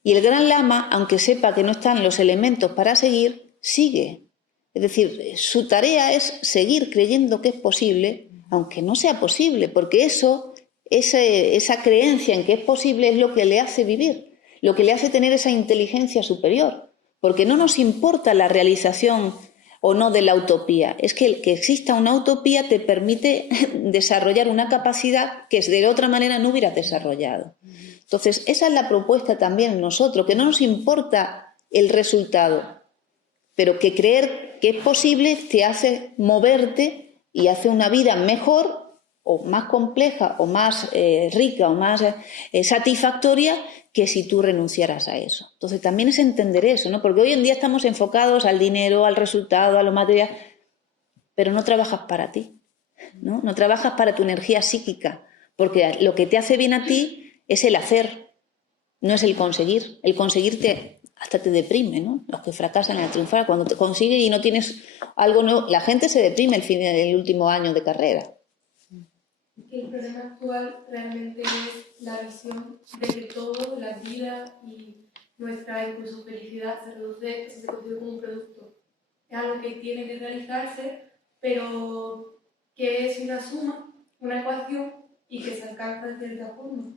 Y el gran lama, aunque sepa que no están los elementos para seguir, sigue. Es decir, su tarea es seguir creyendo que es posible, aunque no sea posible, porque esa creencia en que es posible es lo que le hace vivir, lo que le hace tener esa inteligencia superior, porque no nos importa la realización o no de la utopía, es que exista una utopía te permite desarrollar una capacidad que de otra manera no hubieras desarrollado. Entonces, esa es la propuesta también en nosotros, que no nos importa el resultado, pero que creer que es posible te hace moverte y hace una vida mejor o más compleja o más rica o más satisfactoria que si tú renunciaras a eso. Entonces también es entender eso, ¿no? Porque hoy en día estamos enfocados al dinero, al resultado, a lo material, pero no trabajas para ti, ¿no? No trabajas para tu energía psíquica, porque lo que te hace bien a ti es el hacer, no es el conseguir. El conseguir hasta te deprime, ¿no? Los que fracasan en el triunfar, cuando te consigues y no tienes algo nuevo, la gente se deprime el último año de carrera. El problema actual realmente es la visión de que todo, la vida y nuestra incluso felicidad se considera como un producto. Es algo que tiene que realizarse, pero que es una suma, una ecuación y que se alcanza de cierta forma.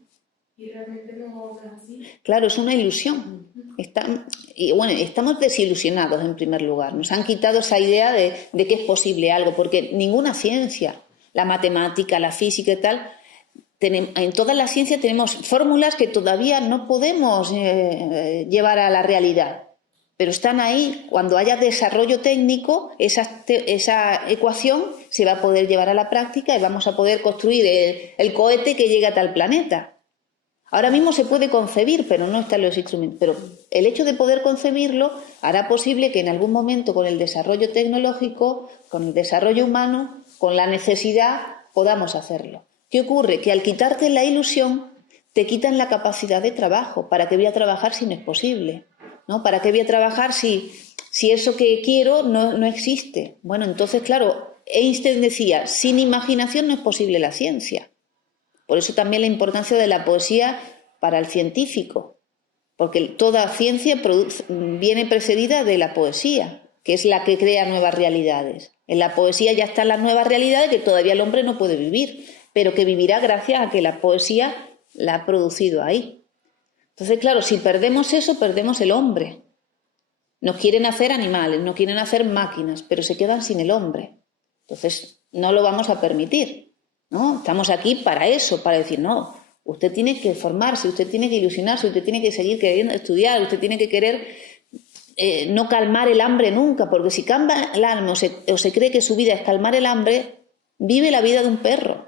Y realmente no es así. Claro, es una ilusión. Estamos desilusionados en primer lugar. Nos han quitado esa idea de que es posible algo, porque ninguna ciencia, la matemática, la física y tal, en toda la ciencia tenemos fórmulas que todavía no podemos llevar a la realidad, pero están ahí. Cuando haya desarrollo técnico, esa ecuación se va a poder llevar a la práctica y vamos a poder construir el cohete que llegue a tal planeta. Ahora mismo se puede concebir, pero no están los instrumentos. Pero el hecho de poder concebirlo hará posible que en algún momento, con el desarrollo tecnológico, con el desarrollo humano, con la necesidad, podamos hacerlo. ¿Qué ocurre? Que al quitarte la ilusión, te quitan la capacidad de trabajo. ¿Para qué voy a trabajar si no es posible? ¿No? ¿Para qué voy a trabajar si eso que quiero no existe? Bueno, entonces, claro, Einstein decía, sin imaginación no es posible la ciencia. Por eso también la importancia de la poesía para el científico, porque toda ciencia viene precedida de la poesía, que es la que crea nuevas realidades. En la poesía ya están las nuevas realidades que todavía el hombre no puede vivir, pero que vivirá gracias a que la poesía la ha producido ahí. Entonces, claro, si perdemos eso, perdemos el hombre. Nos quieren hacer animales, nos quieren hacer máquinas, pero se quedan sin el hombre. Entonces, no lo vamos a permitir, ¿no? Estamos aquí para eso, para decir, no, usted tiene que formarse, usted tiene que ilusionarse, usted tiene que seguir queriendo estudiar, usted tiene que querer no calmar el hambre nunca, porque si calma el alma o se cree que su vida es calmar el hambre, vive la vida de un perro.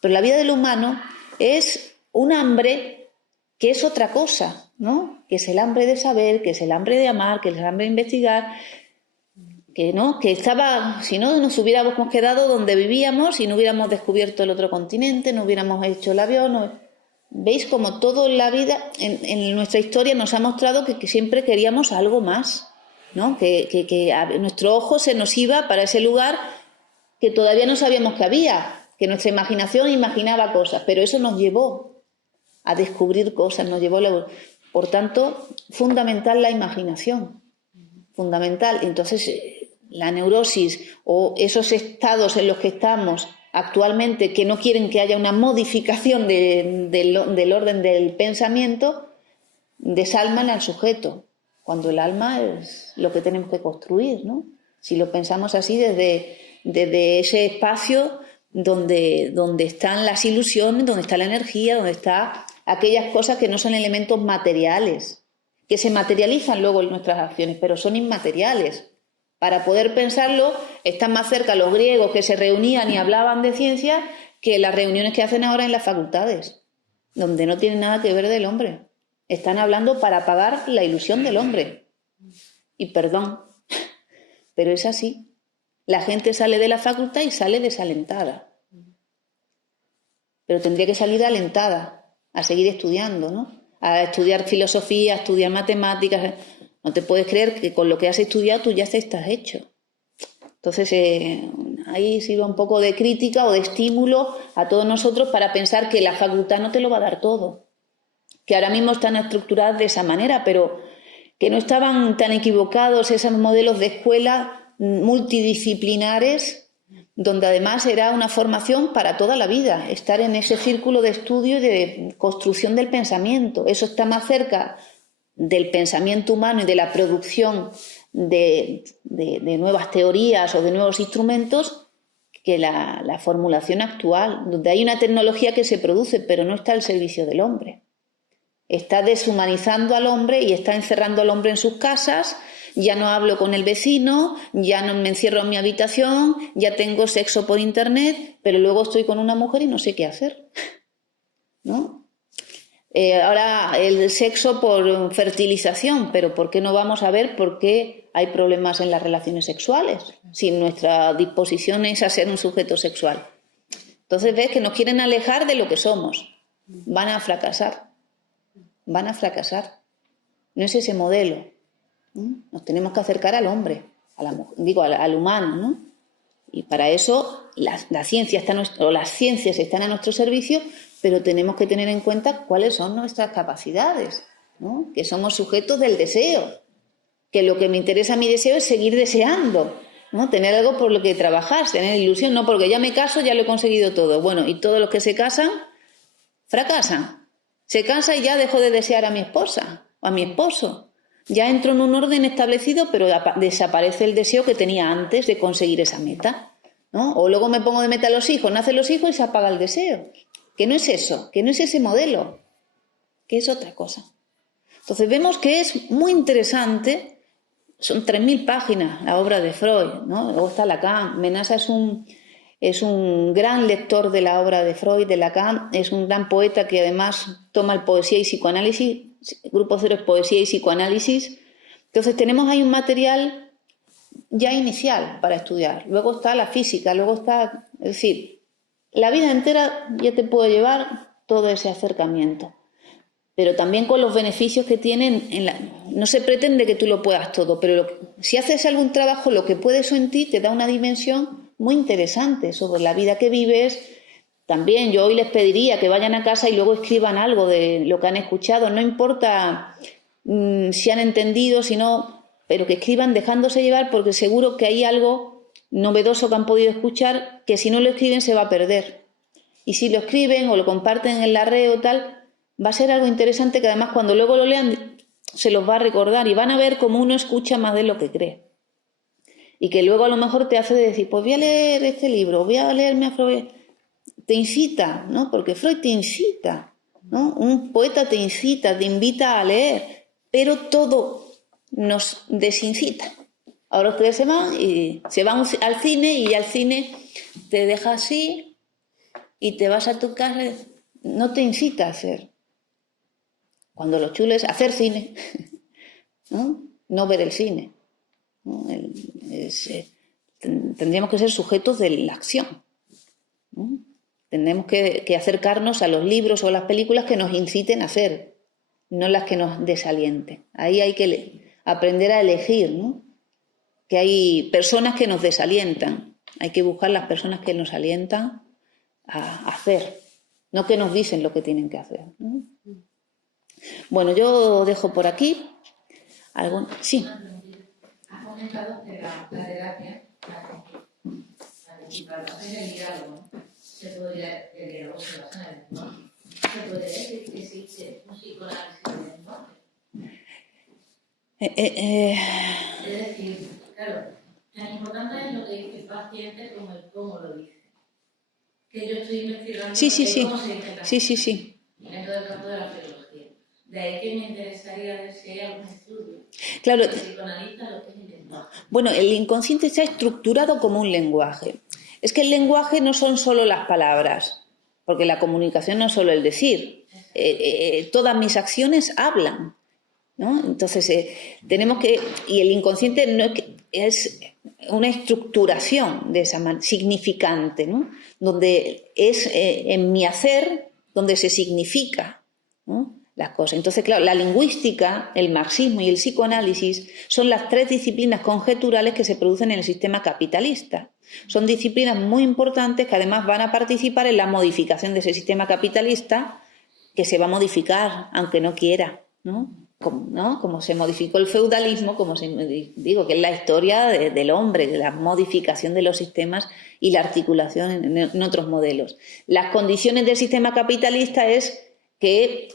Pero la vida del humano es un hambre que es otra cosa, ¿no? Que es el hambre de saber, que es el hambre de amar, que es el hambre de investigar, que no, que estaba, si no nos hubiéramos quedado donde vivíamos y no hubiéramos descubierto el otro continente, no hubiéramos hecho el avión. No. ¿Veis como toda la vida en nuestra historia nos ha mostrado que siempre queríamos algo más, ¿no? Que nuestro ojo se nos iba para ese lugar que todavía no sabíamos que había, que nuestra imaginación imaginaba cosas, pero eso nos llevó a descubrir cosas, nos llevó por tanto, fundamental la imaginación, fundamental. Entonces, la neurosis o esos estados en los que estamos actualmente que no quieren que haya una modificación del orden del pensamiento, desalman al sujeto, cuando el alma es lo que tenemos que construir, ¿no? Si lo pensamos así desde ese espacio donde están las ilusiones, donde está la energía, donde están aquellas cosas que no son elementos materiales, que se materializan luego en nuestras acciones, pero son inmateriales. Para poder pensarlo, están más cerca los griegos que se reunían y hablaban de ciencia que las reuniones que hacen ahora en las facultades, donde no tienen nada que ver del hombre. Están hablando para apagar la ilusión del hombre. Y perdón, pero es así. La gente sale de la facultad y sale desalentada. Pero tendría que salir alentada a seguir estudiando, ¿no? A estudiar filosofía, a estudiar matemáticas. No te puedes creer que con lo que has estudiado tú ya estás hecho. Entonces, ahí sirve un poco de crítica o de estímulo a todos nosotros para pensar que la facultad no te lo va a dar todo. Que ahora mismo están estructuradas de esa manera, pero que no estaban tan equivocados esos modelos de escuela multidisciplinares, donde además era una formación para toda la vida, estar en ese círculo de estudio y de construcción del pensamiento. Eso está más cerca del pensamiento humano y de la producción de nuevas teorías o de nuevos instrumentos que la formulación actual, donde hay una tecnología que se produce pero no está al servicio del hombre. Está deshumanizando al hombre y está encerrando al hombre en sus casas. Ya no hablo con el vecino, ya no me encierro en mi habitación, ya tengo sexo por internet, pero luego estoy con una mujer y no sé qué hacer, ¿no? Ahora el sexo por fertilización, pero ¿por qué no vamos a ver por qué hay problemas en las relaciones sexuales si nuestra disposición es a ser un sujeto sexual? Entonces ves que nos quieren alejar de lo que somos. Van a fracasar. Van a fracasar. No es ese modelo. Nos tenemos que acercar al hombre, al humano, ¿no? Y para eso las ciencias están a nuestro servicio, pero tenemos que tener en cuenta cuáles son nuestras capacidades, ¿no? Que somos sujetos del deseo, que lo que me interesa a mi deseo es seguir deseando, ¿no? Tener algo por lo que trabajar, tener ilusión, no porque ya me caso, ya lo he conseguido todo. Bueno, y todos los que se casan, fracasan. Se cansa y ya dejo de desear a mi esposa o a mi esposo. Ya entro en un orden establecido, pero desaparece el deseo que tenía antes de conseguir esa meta, ¿no? O luego me pongo de meta a los hijos, nacen los hijos y se apaga el deseo. Que no es eso, que no es ese modelo, que es otra cosa. Entonces vemos que es muy interesante, son 3.000 páginas la obra de Freud, ¿no? Luego está Lacan. Menasa es un gran lector de la obra de Freud, de Lacan, es un gran poeta que además toma el poesía y psicoanálisis, Grupo Cero es poesía y psicoanálisis. Entonces tenemos ahí un material ya inicial para estudiar. Luego está la física, luego está, es decir, la vida entera ya te puede llevar todo ese acercamiento. Pero también con los beneficios que tienen, no se pretende que tú lo puedas todo, pero si haces algún trabajo, lo que puede eso en ti te da una dimensión muy interesante sobre la vida que vives. También yo hoy les pediría que vayan a casa y luego escriban algo de lo que han escuchado. No importa si han entendido, sino pero que escriban dejándose llevar, porque seguro que hay algo novedoso que han podido escuchar que si no lo escriben se va a perder. Y si lo escriben o lo comparten en la red o tal, va a ser algo interesante que además cuando luego lo lean se los va a recordar y van a ver cómo uno escucha más de lo que cree. Y que luego a lo mejor te hace decir, pues voy a leer este libro, voy a leerme a Freud. Te incita, ¿no? Porque Freud te incita, ¿no? Un poeta te incita, te invita a leer, pero todo nos desincita. Ahora ustedes se van al cine y al cine te deja así y te vas a tu casa, no te incita a hacer. Cuando lo chulo es hacer cine, ¿no? No ver el cine, ¿no? Tendríamos que ser sujetos de la acción, ¿no? Tendremos que acercarnos a los libros o a las películas que nos inciten a hacer, no las que nos desalienten. Ahí hay que aprender a elegir, ¿no? Que hay personas que nos desalientan, hay que buscar las personas que nos alientan a hacer, no que nos dicen lo que tienen que hacer, ¿no? Bueno, yo dejo por aquí. Sí. Has comentado que la terapia, para hacer el diálogo, el diálogo se basa en el lenguaje. ¿Se podría decir que existe un psicoanálisis del lenguaje? Es decir, claro, tan importante es lo que dice el paciente como el cómo lo dice. Que yo estoy investigando Sí. cómo se dice la Sí. dentro del campo de la filología. De ahí que me interesaría ver si hay algún estudio. Claro. El psicoanalista lo que es el lenguaje. Bueno, el inconsciente está estructurado como un lenguaje. Es que el lenguaje no son solo las palabras, porque la comunicación no es solo el decir. Todas mis acciones hablan, ¿no? Entonces, tenemos que... Y el inconsciente no es una estructuración de esa manera, significante, ¿no? Donde es en mi hacer donde se significa, ¿no? Las cosas. Entonces, claro, la lingüística, el marxismo y el psicoanálisis son las tres disciplinas conjeturales que se producen en el sistema capitalista. Son disciplinas muy importantes que además van a participar en la modificación de ese sistema capitalista que se va a modificar, aunque no quiera, ¿no? Como se modificó el feudalismo, digo, que es la historia del hombre, de la modificación de los sistemas y la articulación en otros modelos. Las condiciones del sistema capitalista es que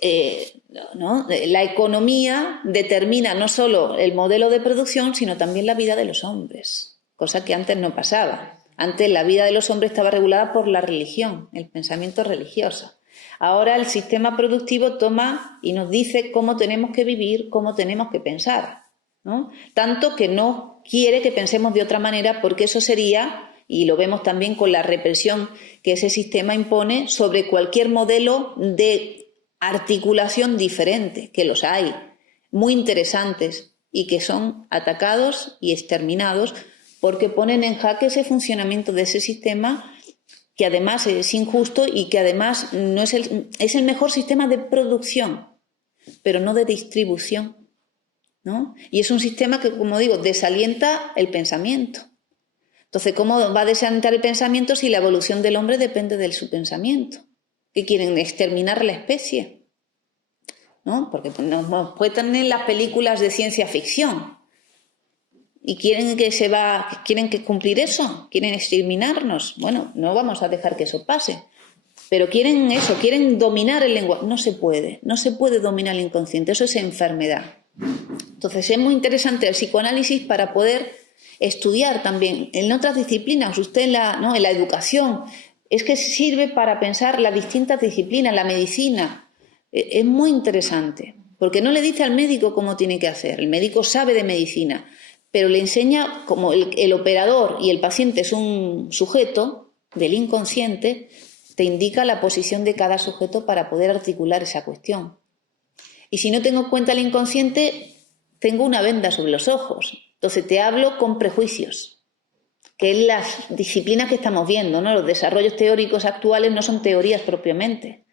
la economía determina no solo el modelo de producción, sino también la vida de los hombres, cosa que antes no pasaba. Antes la vida de los hombres estaba regulada por la religión, el pensamiento religioso. Ahora el sistema productivo toma y nos dice cómo tenemos que vivir, cómo tenemos que pensar, ¿no? Tanto que no quiere que pensemos de otra manera, porque eso sería, y lo vemos también con la represión que ese sistema impone sobre cualquier modelo de articulación diferente, que los hay, muy interesantes y que son atacados y exterminados porque ponen en jaque ese funcionamiento de ese sistema que además es injusto y que además no es el mejor sistema de producción, pero no de distribución, ¿no? Y es un sistema que, como digo, desalienta el pensamiento. Entonces, ¿cómo va a desalentar el pensamiento si la evolución del hombre depende de su pensamiento? ¿Que quieren exterminar la especie? ¿No? Porque nos pueden en las películas de ciencia ficción y quieren que cumplir eso, quieren exterminarnos. Bueno, no vamos a dejar que eso pase, pero quieren dominar el lenguaje. No se puede dominar el inconsciente, eso es enfermedad. Entonces es muy interesante el psicoanálisis para poder estudiar también en otras disciplinas. Usted en la educación es que sirve para pensar las distintas disciplinas, la medicina. Es muy interesante, porque no le dice al médico cómo tiene que hacer. El médico sabe de medicina, pero le enseña, como el operador y el paciente es un sujeto del inconsciente, te indica la posición de cada sujeto para poder articular esa cuestión. Y si no tengo en cuenta el inconsciente, tengo una venda sobre los ojos. Entonces te hablo con prejuicios, que es las disciplinas que estamos viendo, ¿no? Los desarrollos teóricos actuales no son teorías propiamente,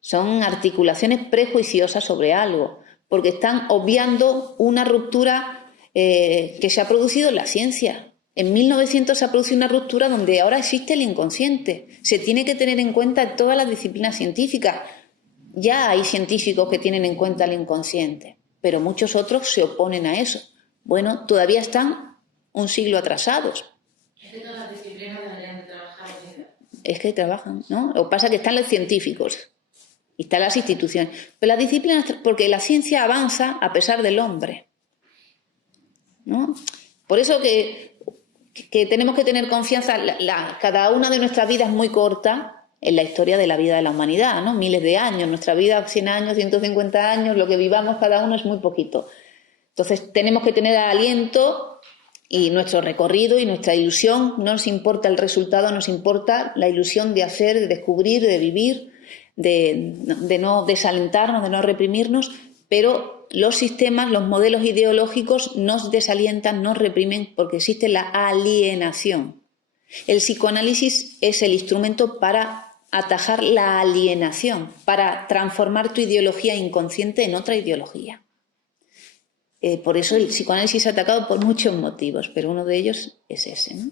son articulaciones prejuiciosas sobre algo, porque están obviando una ruptura que se ha producido en la ciencia. En 1900 se ha producido una ruptura donde ahora existe el inconsciente. Se tiene que tener en cuenta en todas las disciplinas científicas. Ya hay científicos que tienen en cuenta el inconsciente, pero muchos otros se oponen a eso, Bueno, todavía están un siglo atrasados. Es que todas las disciplinas deberían de trabajar unidas. Es que trabajan, ¿no? Lo que pasa es que están los científicos y están las instituciones. Pero las disciplinas, porque la ciencia avanza a pesar del hombre, ¿no? Por eso que tenemos que tener confianza. Cada una de nuestras vidas es muy corta en la historia de la vida de la humanidad, ¿no? Miles de años. Nuestra vida, 100 años, 150 años, lo que vivamos cada uno es muy poquito. Entonces tenemos que tener aliento y nuestro recorrido y nuestra ilusión. No nos importa el resultado, nos importa la ilusión de hacer, de descubrir, de vivir, de no desalentarnos, de no reprimirnos, pero los sistemas, los modelos ideológicos nos desalientan, nos reprimen porque existe la alienación. El psicoanálisis es el instrumento para atajar la alienación, para transformar tu ideología inconsciente en otra ideología. Por eso el psicoanálisis es atacado por muchos motivos, pero uno de ellos es ese, ¿no?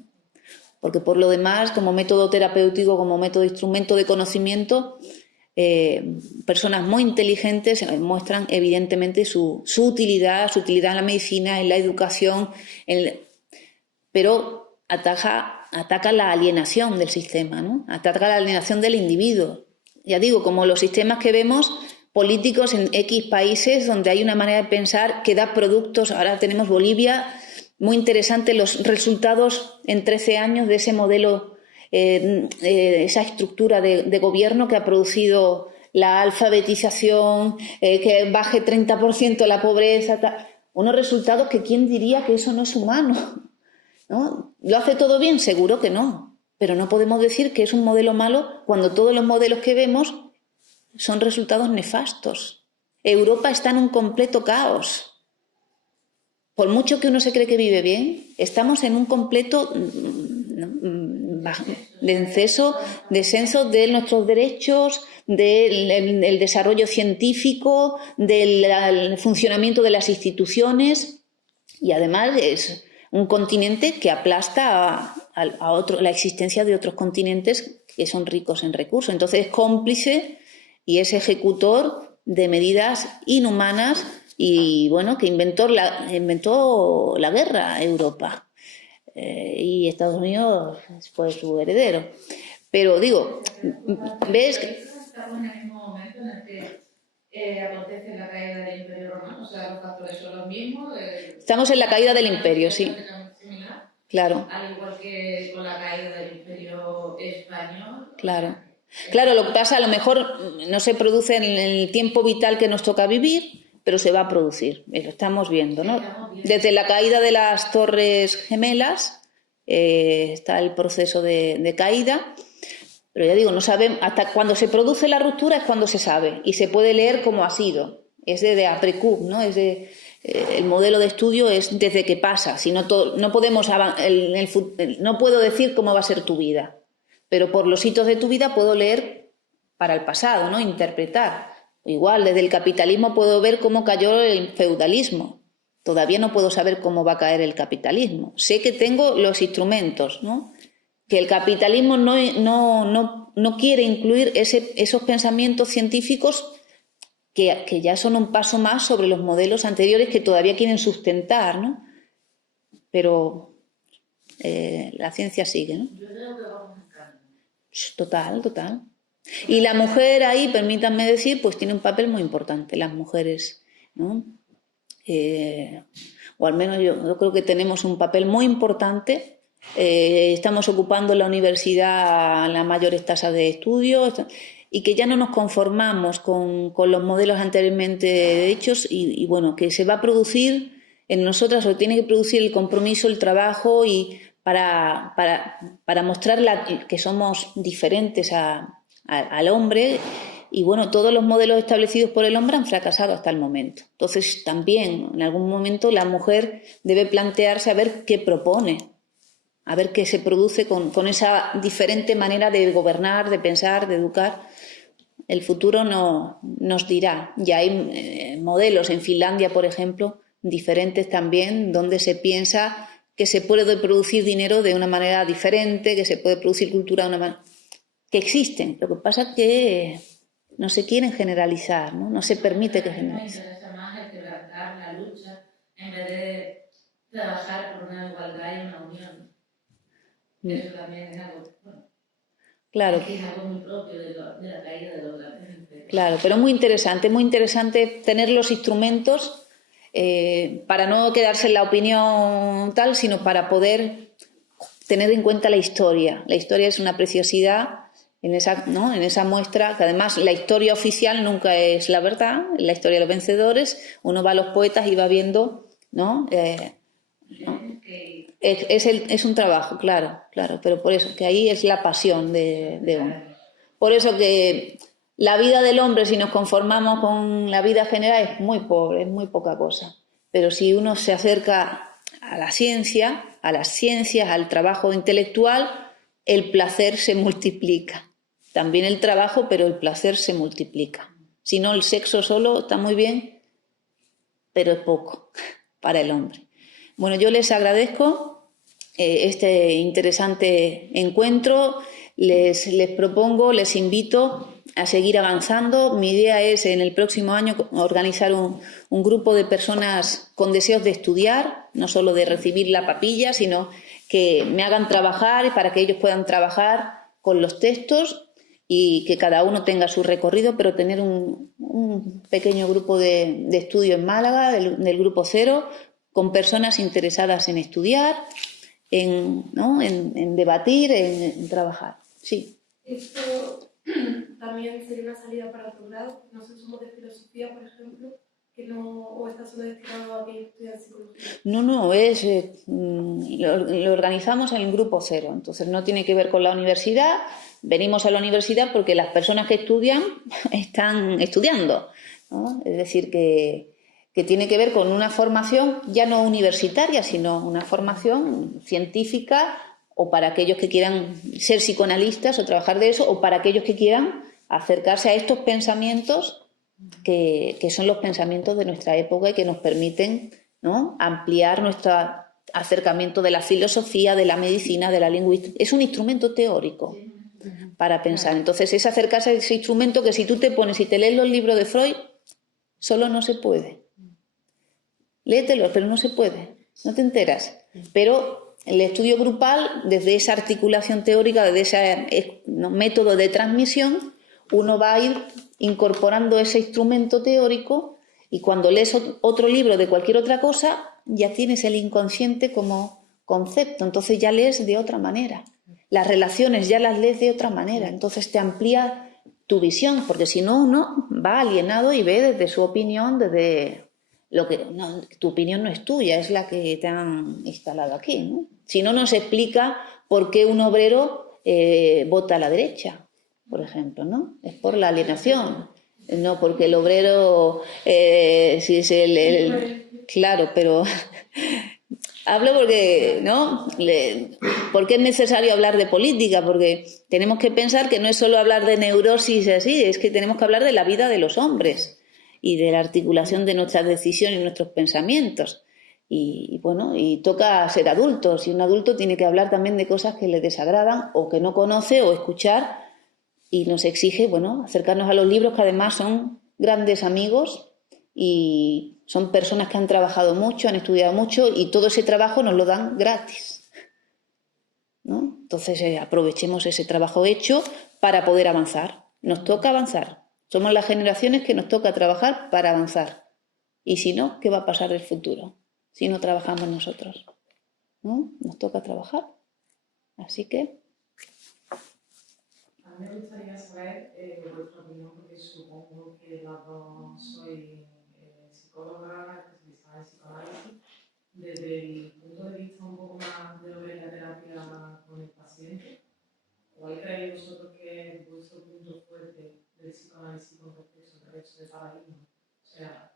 Porque por lo demás, como método terapéutico, como método instrumento de conocimiento, personas muy inteligentes muestran evidentemente su utilidad en la medicina, en la educación, pero ataca la alienación del sistema, ¿no? Ataca la alienación del individuo. Ya digo, como los sistemas que vemos políticos en X países donde hay una manera de pensar que da productos. Ahora tenemos Bolivia, muy interesante los resultados en 13 años de ese modelo, esa estructura de gobierno que ha producido la alfabetización, que baje 30% la pobreza, unos resultados que quién diría que eso no es humano, ¿no? ¿Lo hace todo bien? Seguro que no, pero no podemos decir que es un modelo malo cuando todos los modelos que vemos son resultados nefastos. Europa está en un completo caos. Por mucho que uno se cree que vive bien, estamos en un completo descenso de nuestros derechos, del desarrollo científico, del funcionamiento de las instituciones, y además es un continente que aplasta a la existencia de otros continentes que son ricos en recursos. Entonces es cómplice y es ejecutor de medidas inhumanas y, bueno, que inventó la guerra Europa. Y Estados Unidos fue su heredero. Pero digo, ¿ves? Estamos en el mismo momento en el que acontece la caída del Imperio Romano, o sea, los factores son los mismos. Estamos en la caída del Imperio, sí. Similar, claro. Al igual que con la caída del Imperio Español. Claro. Claro, lo que pasa, a lo mejor no se produce en el tiempo vital que nos toca vivir, pero se va a producir. Lo estamos viendo, ¿no? Desde la caída de las Torres Gemelas está el proceso de caída, pero ya digo, no sabemos, hasta cuando se produce la ruptura es cuando se sabe y se puede leer cómo ha sido. Es de après-coup, ¿no? El modelo de estudio es desde que pasa. Si no, no podemos no puedo decir cómo va a ser tu vida. Pero por los hitos de tu vida puedo leer para el pasado, ¿no? Interpretar. Igual, desde el capitalismo puedo ver cómo cayó el feudalismo. Todavía no puedo saber cómo va a caer el capitalismo. Sé que tengo los instrumentos, ¿no? Que el capitalismo no quiere incluir esos pensamientos científicos que ya son un paso más sobre los modelos anteriores que todavía quieren sustentar, ¿no? Pero la ciencia sigue, ¿no? Yo creo que vamos en cambio. Total. Y la mujer ahí, permítanme decir, pues tiene un papel muy importante, las mujeres, ¿no? O al menos yo creo que tenemos un papel muy importante. Estamos ocupando en la universidad las mayores tasas de estudio y que ya no nos conformamos con los modelos anteriormente hechos y bueno, que se va a producir en nosotras, o tiene que producir el compromiso, el trabajo y para mostrar que somos diferentes al hombre. Y bueno, todos los modelos establecidos por el hombre han fracasado hasta el momento. Entonces también en algún momento la mujer debe plantearse a ver qué propone, a ver qué se produce con esa diferente manera de gobernar, de pensar, de educar. El futuro nos dirá. Ya hay modelos en Finlandia, por ejemplo, diferentes también, donde se piensa que se puede producir dinero de una manera diferente, que se puede producir cultura de una manera... que existen. Lo que pasa es que no se quieren generalizar, ¿no? No se permite que generalicen. Me interesa más el quebrantar la lucha en vez de trabajar por una igualdad y una unión. Eso también es algo, bueno, Claro. es algo muy propio de la caída de los grandes. Claro, pero muy interesante tener los instrumentos para no quedarse en la opinión tal, sino para poder tener en cuenta la historia. La historia es una preciosidad en esa, ¿no? En esa muestra, que además la historia oficial nunca es la verdad, la historia de los vencedores, uno va a los poetas y va viendo, ¿no? Es un trabajo, claro, pero por eso, que ahí es la pasión de uno. Por eso que la vida del hombre, si nos conformamos con la vida general, es muy pobre, es muy poca cosa. Pero si uno se acerca a la ciencia, a las ciencias, al trabajo intelectual, el placer se multiplica. También el trabajo, pero el placer se multiplica. Si no, el sexo solo está muy bien, pero es poco para el hombre. Bueno, yo les agradezco este interesante encuentro. Les propongo, les invito a seguir avanzando. Mi idea es en el próximo año organizar un grupo de personas con deseos de estudiar, no solo de recibir la papilla, sino que me hagan trabajar y para que ellos puedan trabajar con los textos y que cada uno tenga su recorrido, pero tener un pequeño grupo de estudio en Málaga, del Grupo Cero, con personas interesadas en estudiar, en debatir, en trabajar. Sí. Esto también sería una salida para otro grado. Nosotros somos de filosofía, por ejemplo, que no, o está solo destinado a que estudian psicología. No, lo organizamos en el Grupo Cero, entonces no tiene que ver con la universidad. Venimos a la universidad porque las personas que estudian están estudiando, ¿no? Es decir, que tiene que ver con una formación ya no universitaria, sino una formación científica, o para aquellos que quieran ser psicoanalistas o trabajar de eso, o para aquellos que quieran acercarse a estos pensamientos que son los pensamientos de nuestra época y que nos permiten, ¿no?, ampliar nuestro acercamiento de la filosofía, de la medicina, de la lingüística. Es un instrumento teórico para pensar. Entonces es acercarse a ese instrumento que si tú te pones y te lees los libros de Freud, solo no se puede. Léetelos, pero no se puede, no te enteras. Pero el estudio grupal, desde esa articulación teórica, desde ese método de transmisión, uno va a ir incorporando ese instrumento teórico y cuando lees otro libro de cualquier otra cosa, ya tienes el inconsciente como concepto, entonces ya lees de otra manera. Las relaciones ya las lees de otra manera, entonces te amplía tu visión, porque si no uno va alienado y ve desde su opinión, desde lo que no, tu opinión no es tuya, es la que te han instalado aquí, ¿no? Si no, nos explica por qué un obrero vota a la derecha, por ejemplo, ¿no? Es por la alienación, no porque el obrero si es claro, pero hablo porque, ¿no? Porque es necesario hablar de política, porque tenemos que pensar que no es solo hablar de neurosis así, es que tenemos que hablar de la vida de los hombres y de la articulación de nuestras decisiones y nuestros pensamientos. Y bueno, y toca ser adultos, y un adulto tiene que hablar también de cosas que le desagradan o que no conoce o escuchar, y nos exige, bueno, acercarnos a los libros, que además son grandes amigos y son personas que han trabajado mucho, han estudiado mucho y todo ese trabajo nos lo dan gratis, ¿no? Entonces aprovechemos ese trabajo hecho para poder avanzar. Nos toca avanzar. Somos las generaciones que nos toca trabajar para avanzar. Y si no, ¿qué va a pasar del futuro? Si no trabajamos nosotros, ¿no? Nos toca trabajar. Así que... A mí me gustaría saber vuestra opinión, porque supongo que las dos sois psicólogas, especializadas en psicoanálisis. Desde el punto de vista un poco más de lo que es la terapia con el paciente, ¿cuál creéis vosotros que es vuestro punto fuerte del psicoanálisis con respecto al resto de paradigmas? O sea,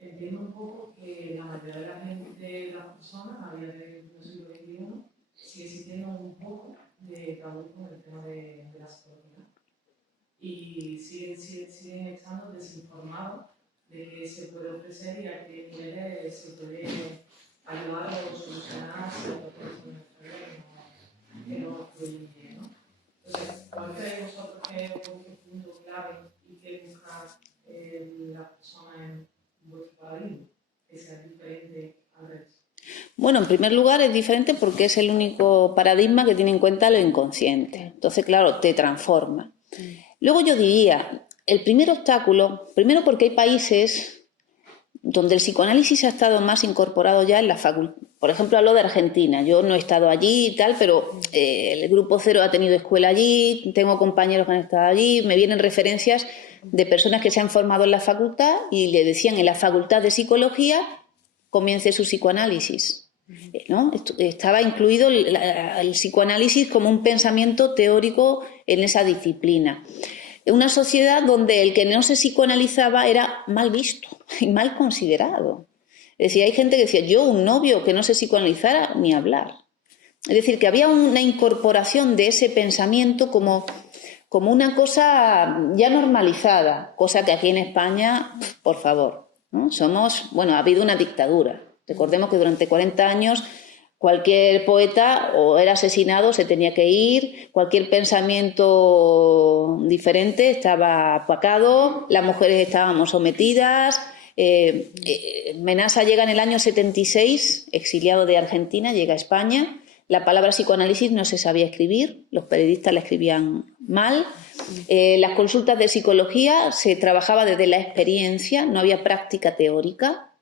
entiendo un poco que la mayoría de la gente, las personas, a día del siglo XXI, sigue existiendo un poco de tabú con el tema de la psicología. Y siguen estando desinformados de qué se puede ofrecer y a qué niveles se puede ayudar o solucionar ciertos problemas que nos fluyen, ¿no? Entonces, ¿cuál creéis vosotros que es vuestro punto clave y que busca la persona en vuestro paradigma? Que sea diferente Bueno, en primer lugar es diferente porque es el único paradigma que tiene en cuenta lo inconsciente. Entonces, claro, te transforma. Luego yo diría, el primer obstáculo, primero porque hay países donde el psicoanálisis ha estado más incorporado ya en la facultad. Por ejemplo, hablo de Argentina. Yo no he estado allí y tal, pero el Grupo Cero ha tenido escuela allí, tengo compañeros que han estado allí, me vienen referencias de personas que se han formado en la facultad y le decían en la facultad de psicología comience su psicoanálisis, ¿no? Estaba incluido el psicoanálisis como un pensamiento teórico en esa disciplina. Una sociedad donde el que no se psicoanalizaba era mal visto y mal considerado. Es decir, hay gente que decía, yo un novio que no se psicoanalizara ni hablar. Es decir, que había una incorporación de ese pensamiento como una cosa ya normalizada, cosa que aquí en España, por favor, ¿no? Ha habido una dictadura. Recordemos que durante 40 años cualquier poeta o era asesinado, se tenía que ir, cualquier pensamiento diferente estaba apacado, las mujeres estábamos sometidas. Menasa llega en el año 76, exiliado de Argentina, llega a España. La palabra psicoanálisis no se sabía escribir, los periodistas la escribían mal. Las consultas de psicología se trabajaba desde la experiencia, no había práctica teórica.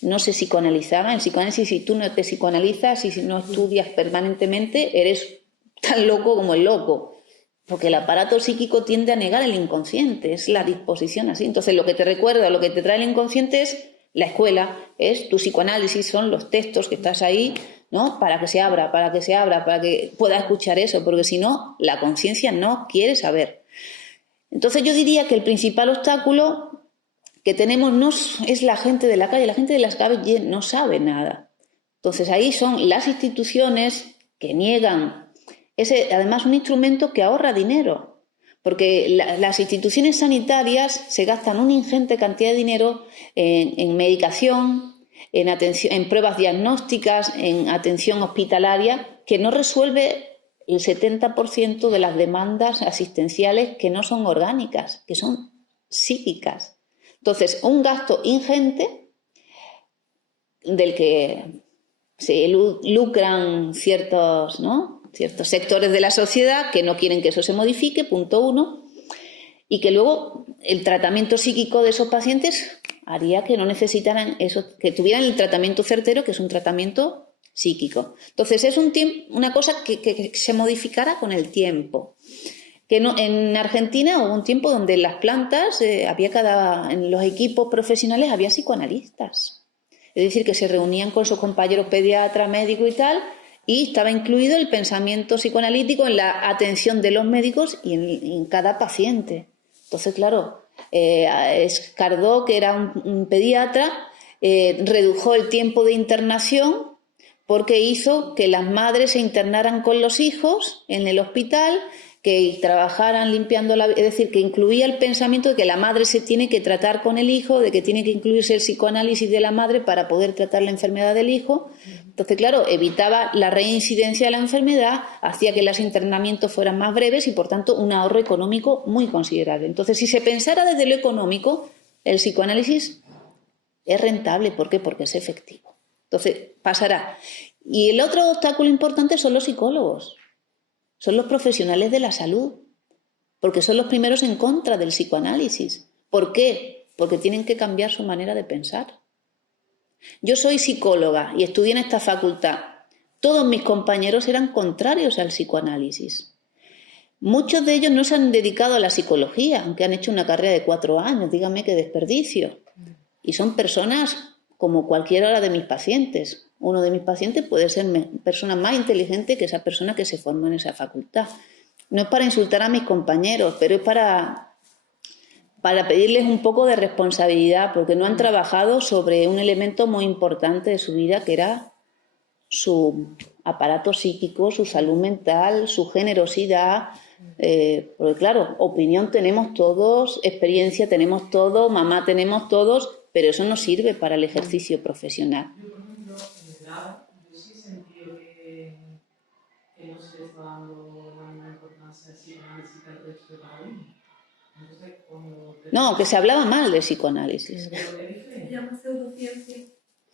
No se psicoanalizaba. En psicoanálisis, si tú no te psicoanalizas y si no estudias permanentemente, eres tan loco como el loco. Porque el aparato psíquico tiende a negar el inconsciente, es la disposición así. Entonces, lo que te recuerda, lo que te trae el inconsciente es la escuela, es tu psicoanálisis, son los textos que estás ahí, ¿no? Para que se abra, para que pueda escuchar eso, porque si no, la conciencia no quiere saber. Entonces, yo diría que el principal obstáculo que tenemos no es la gente de la calle, la gente de las calles no sabe nada. Entonces ahí son las instituciones que niegan. Es además un instrumento que ahorra dinero, porque las instituciones sanitarias se gastan una ingente cantidad de dinero en medicación, en pruebas diagnósticas, en atención hospitalaria, que no resuelve el 70% de las demandas asistenciales que no son orgánicas, que son psíquicas. Entonces, un gasto ingente del que se lucran ciertos sectores de la sociedad que no quieren que eso se modifique, punto uno, y que luego el tratamiento psíquico de esos pacientes haría que no necesitaran eso, que tuvieran el tratamiento certero, que es un tratamiento psíquico. Entonces, es una cosa que se modificará con el tiempo. Que no, en Argentina hubo un tiempo donde en las plantas en los equipos profesionales había psicoanalistas. Es decir, que se reunían con sus compañeros pediatras, médicos y tal, y estaba incluido el pensamiento psicoanalítico en la atención de los médicos y en cada paciente. Entonces, claro, Escardó, que era un pediatra, redujo el tiempo de internación porque hizo que las madres se internaran con los hijos en el hospital, que trabajaran limpiando es decir, que incluía el pensamiento de que la madre se tiene que tratar con el hijo, de que tiene que incluirse el psicoanálisis de la madre para poder tratar la enfermedad del hijo. Entonces, claro, evitaba la reincidencia de la enfermedad, hacía que los internamientos fueran más breves y, por tanto, un ahorro económico muy considerable. Entonces, si se pensara desde lo económico, el psicoanálisis es rentable. ¿Por qué? Porque es efectivo. Entonces, pasará. Y el otro obstáculo importante son los psicólogos. Son los profesionales de la salud, porque son los primeros en contra del psicoanálisis. ¿Por qué? Porque tienen que cambiar su manera de pensar. Yo soy psicóloga y estudié en esta facultad. Todos mis compañeros eran contrarios al psicoanálisis. Muchos de ellos no se han dedicado a la psicología, aunque han hecho una carrera de 4 años, dígame qué desperdicio. Y son personas como cualquiera de mis pacientes. Uno de mis pacientes puede ser persona más inteligente que esa persona que se formó en esa facultad. No es para insultar a mis compañeros, pero es para pedirles un poco de responsabilidad, porque no han trabajado sobre un elemento muy importante de su vida, que era su aparato psíquico, su salud mental, su generosidad. Porque claro, opinión tenemos todos, experiencia tenemos todos, mamá tenemos todos, pero eso no sirve para el ejercicio profesional. Yo, por ejemplo, en el lado, yo sí he sentido que no se le está dando la misma importancia al psicoanálisis que al resto de paradigmas. No, que se hablaba mal de psicoanálisis. Se llama pseudociencia.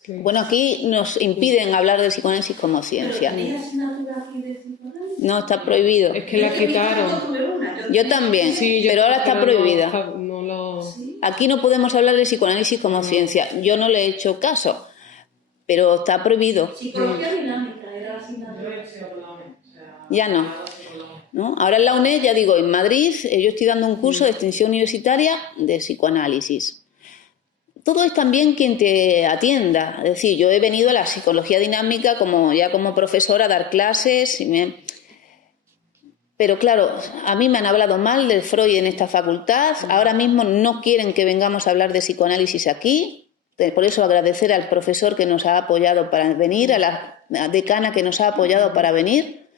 Sí. Bueno, aquí nos impiden hablar de psicoanálisis como ciencia. ¿Tenéis asignatura aquí de psicoanálisis? No, está prohibido. Es que la quitaron. Yo también, Sí, pero ahora está prohibida. No lo... Sí. Aquí no podemos hablar de psicoanálisis como ciencia. Yo no le he hecho caso, pero está prohibido. Psicología dinámica era la Yo asignatura. he sido perdóname, o sea, Ya no. ¿No? Ahora en la UNED, ya digo, en Madrid, yo estoy dando un curso de extensión universitaria de psicoanálisis. Todo es también quien te atienda. Es decir, yo he venido a la psicología dinámica como profesora a dar clases. Pero claro, a mí me han hablado mal del Freud en esta facultad. Ahora mismo no quieren que vengamos a hablar de psicoanálisis aquí. Por eso agradecer al profesor que nos ha apoyado para venir, a la decana que nos ha apoyado para venir.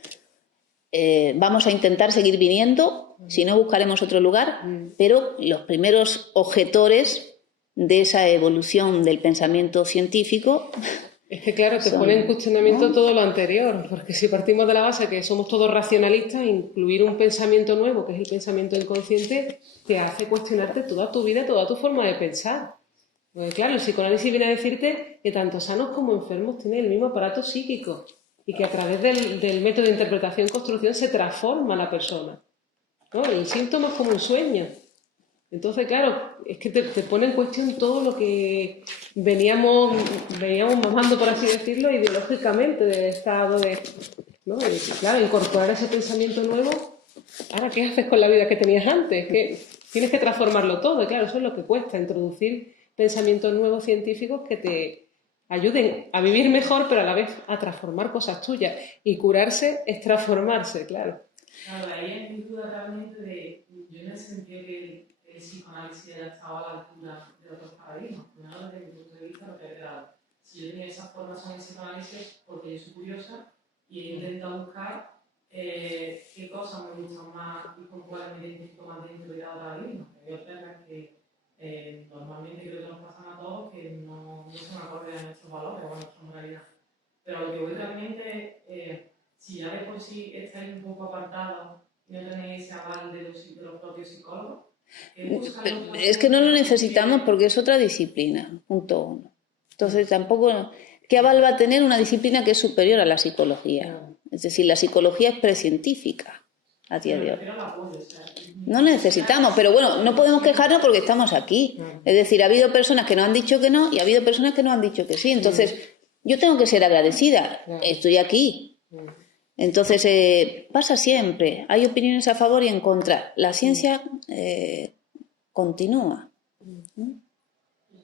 Vamos a intentar seguir viniendo, si no buscaremos otro lugar, pero los primeros objetores de esa evolución del pensamiento científico. Es que claro, te pone en cuestionamiento todo lo anterior, porque si partimos de la base que somos todos racionalistas, incluir un pensamiento nuevo, que es el pensamiento inconsciente, te hace cuestionarte toda tu vida, toda tu forma de pensar. Porque claro, el psicoanálisis viene a decirte que tanto sanos como enfermos tienen el mismo aparato psíquico y que a través del método de interpretación-construcción se transforma la persona, ¿no? El síntoma es como un sueño. Entonces, claro, es que te pone en cuestión todo lo que veníamos mamando, por así decirlo, ideológicamente del estado de... ¿no? Y, claro, incorporar ese pensamiento nuevo. Ahora, ¿qué haces con la vida que tenías antes? Que tienes que transformarlo todo. Y claro, eso es lo que cuesta, introducir pensamientos nuevos científicos que te ayuden a vivir mejor, pero a la vez a transformar cosas tuyas. Y curarse es transformarse, claro. Claro, ahí es mi duda realmente de... Yo en el sentido que el psicoanálisis haya estado a la altura de otros paradigmas. Primero, desde mi punto de vista, lo que he dado. Si yo tenía esa formación en psicoanálisis, porque yo soy curiosa y he intentado buscar qué cosas me gustan más y con cuáles me identifico más dentro de cada paradigma. Hay otras que normalmente creo que nos pasan a todos que no son acordes a nuestros valores o a nuestra moralidad. Pero lo que voy realmente, si ya de por sí estáis un poco apartados y no tenéis ese aval de los propios psicólogos, es que no lo necesitamos porque es otra disciplina, punto uno. Entonces tampoco... ¿Qué aval va a tener una disciplina que es superior a la psicología? Es decir, la psicología es precientífica a día de hoy. No necesitamos, pero bueno, no podemos quejarnos porque estamos aquí. Es decir, ha habido personas que nos han dicho que no y ha habido personas que nos han dicho que sí. Entonces, yo tengo que ser agradecida. Estoy aquí. Entonces, pasa siempre. Hay opiniones a favor y en contra. La ciencia continúa.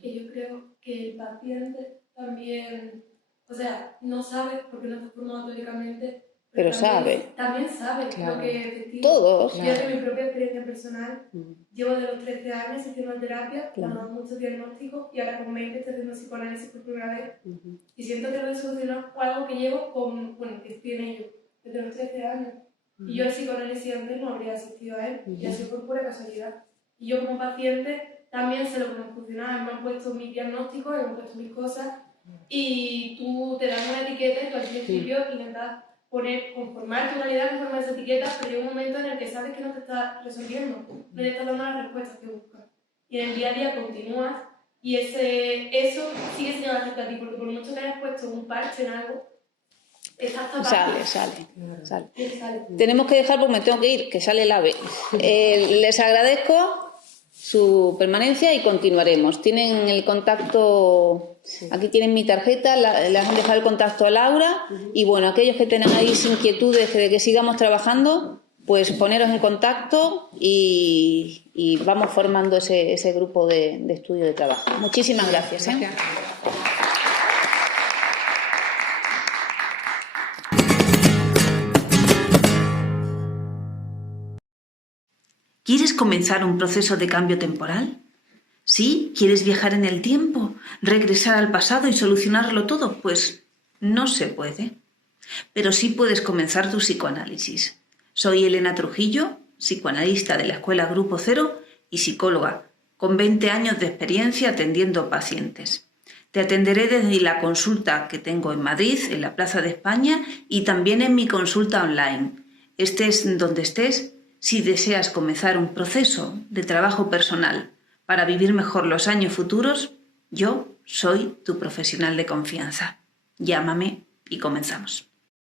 Que yo creo que el paciente también, o sea, no sabe porque no está formado teóricamente, Pero también sabe Claro. lo que es efectivo. Todos. Yo de mi propia experiencia personal, llevo de los 13 años haciendo terapia, dando muchos diagnósticos y ahora con 20 estoy haciendo psicoanálisis por primera vez y siento que lo he solucionado algo que llevo con, bueno, que estoy en ello desde los 13 años. Y yo al psicoanálisis antes no habría asistido a él y ha sido por pura casualidad. Y yo como paciente también sé lo que me funcionaba, me han puesto mis diagnósticos, me han puesto mis cosas y tú te das una etiqueta y tú al principio intentas conformar tu realidad conforme a esa etiqueta, pero llega un momento en el que sabes que no te está resolviendo, no te estás dando las respuestas que buscas. Y en el día a día continúas y eso sigue siendo afectado a ti, porque por mucho que hayas puesto un parche en algo, estás tapando. Sale. Tenemos que dejar porque me tengo que ir, que sale el ave. Les agradezco su permanencia y continuaremos. Tienen el contacto, aquí tienen mi tarjeta, les han dejado el contacto a Laura y bueno, aquellos que tengan ahí inquietudes de que sigamos trabajando, pues poneros en contacto y vamos formando ese grupo de estudio de trabajo. Muchísimas gracias. ¿Quieres comenzar un proceso de cambio temporal? ¿Sí? ¿Quieres viajar en el tiempo? ¿Regresar al pasado y solucionarlo todo? Pues no se puede. Pero sí puedes comenzar tu psicoanálisis. Soy Elena Trujillo, psicoanalista de la Escuela Grupo Cero y psicóloga, con 20 años de experiencia atendiendo pacientes. Te atenderé desde la consulta que tengo en Madrid, en la Plaza de España, y también en mi consulta online. Estés donde estés, si deseas comenzar un proceso de trabajo personal para vivir mejor los años futuros, yo soy tu profesional de confianza. Llámame y comenzamos.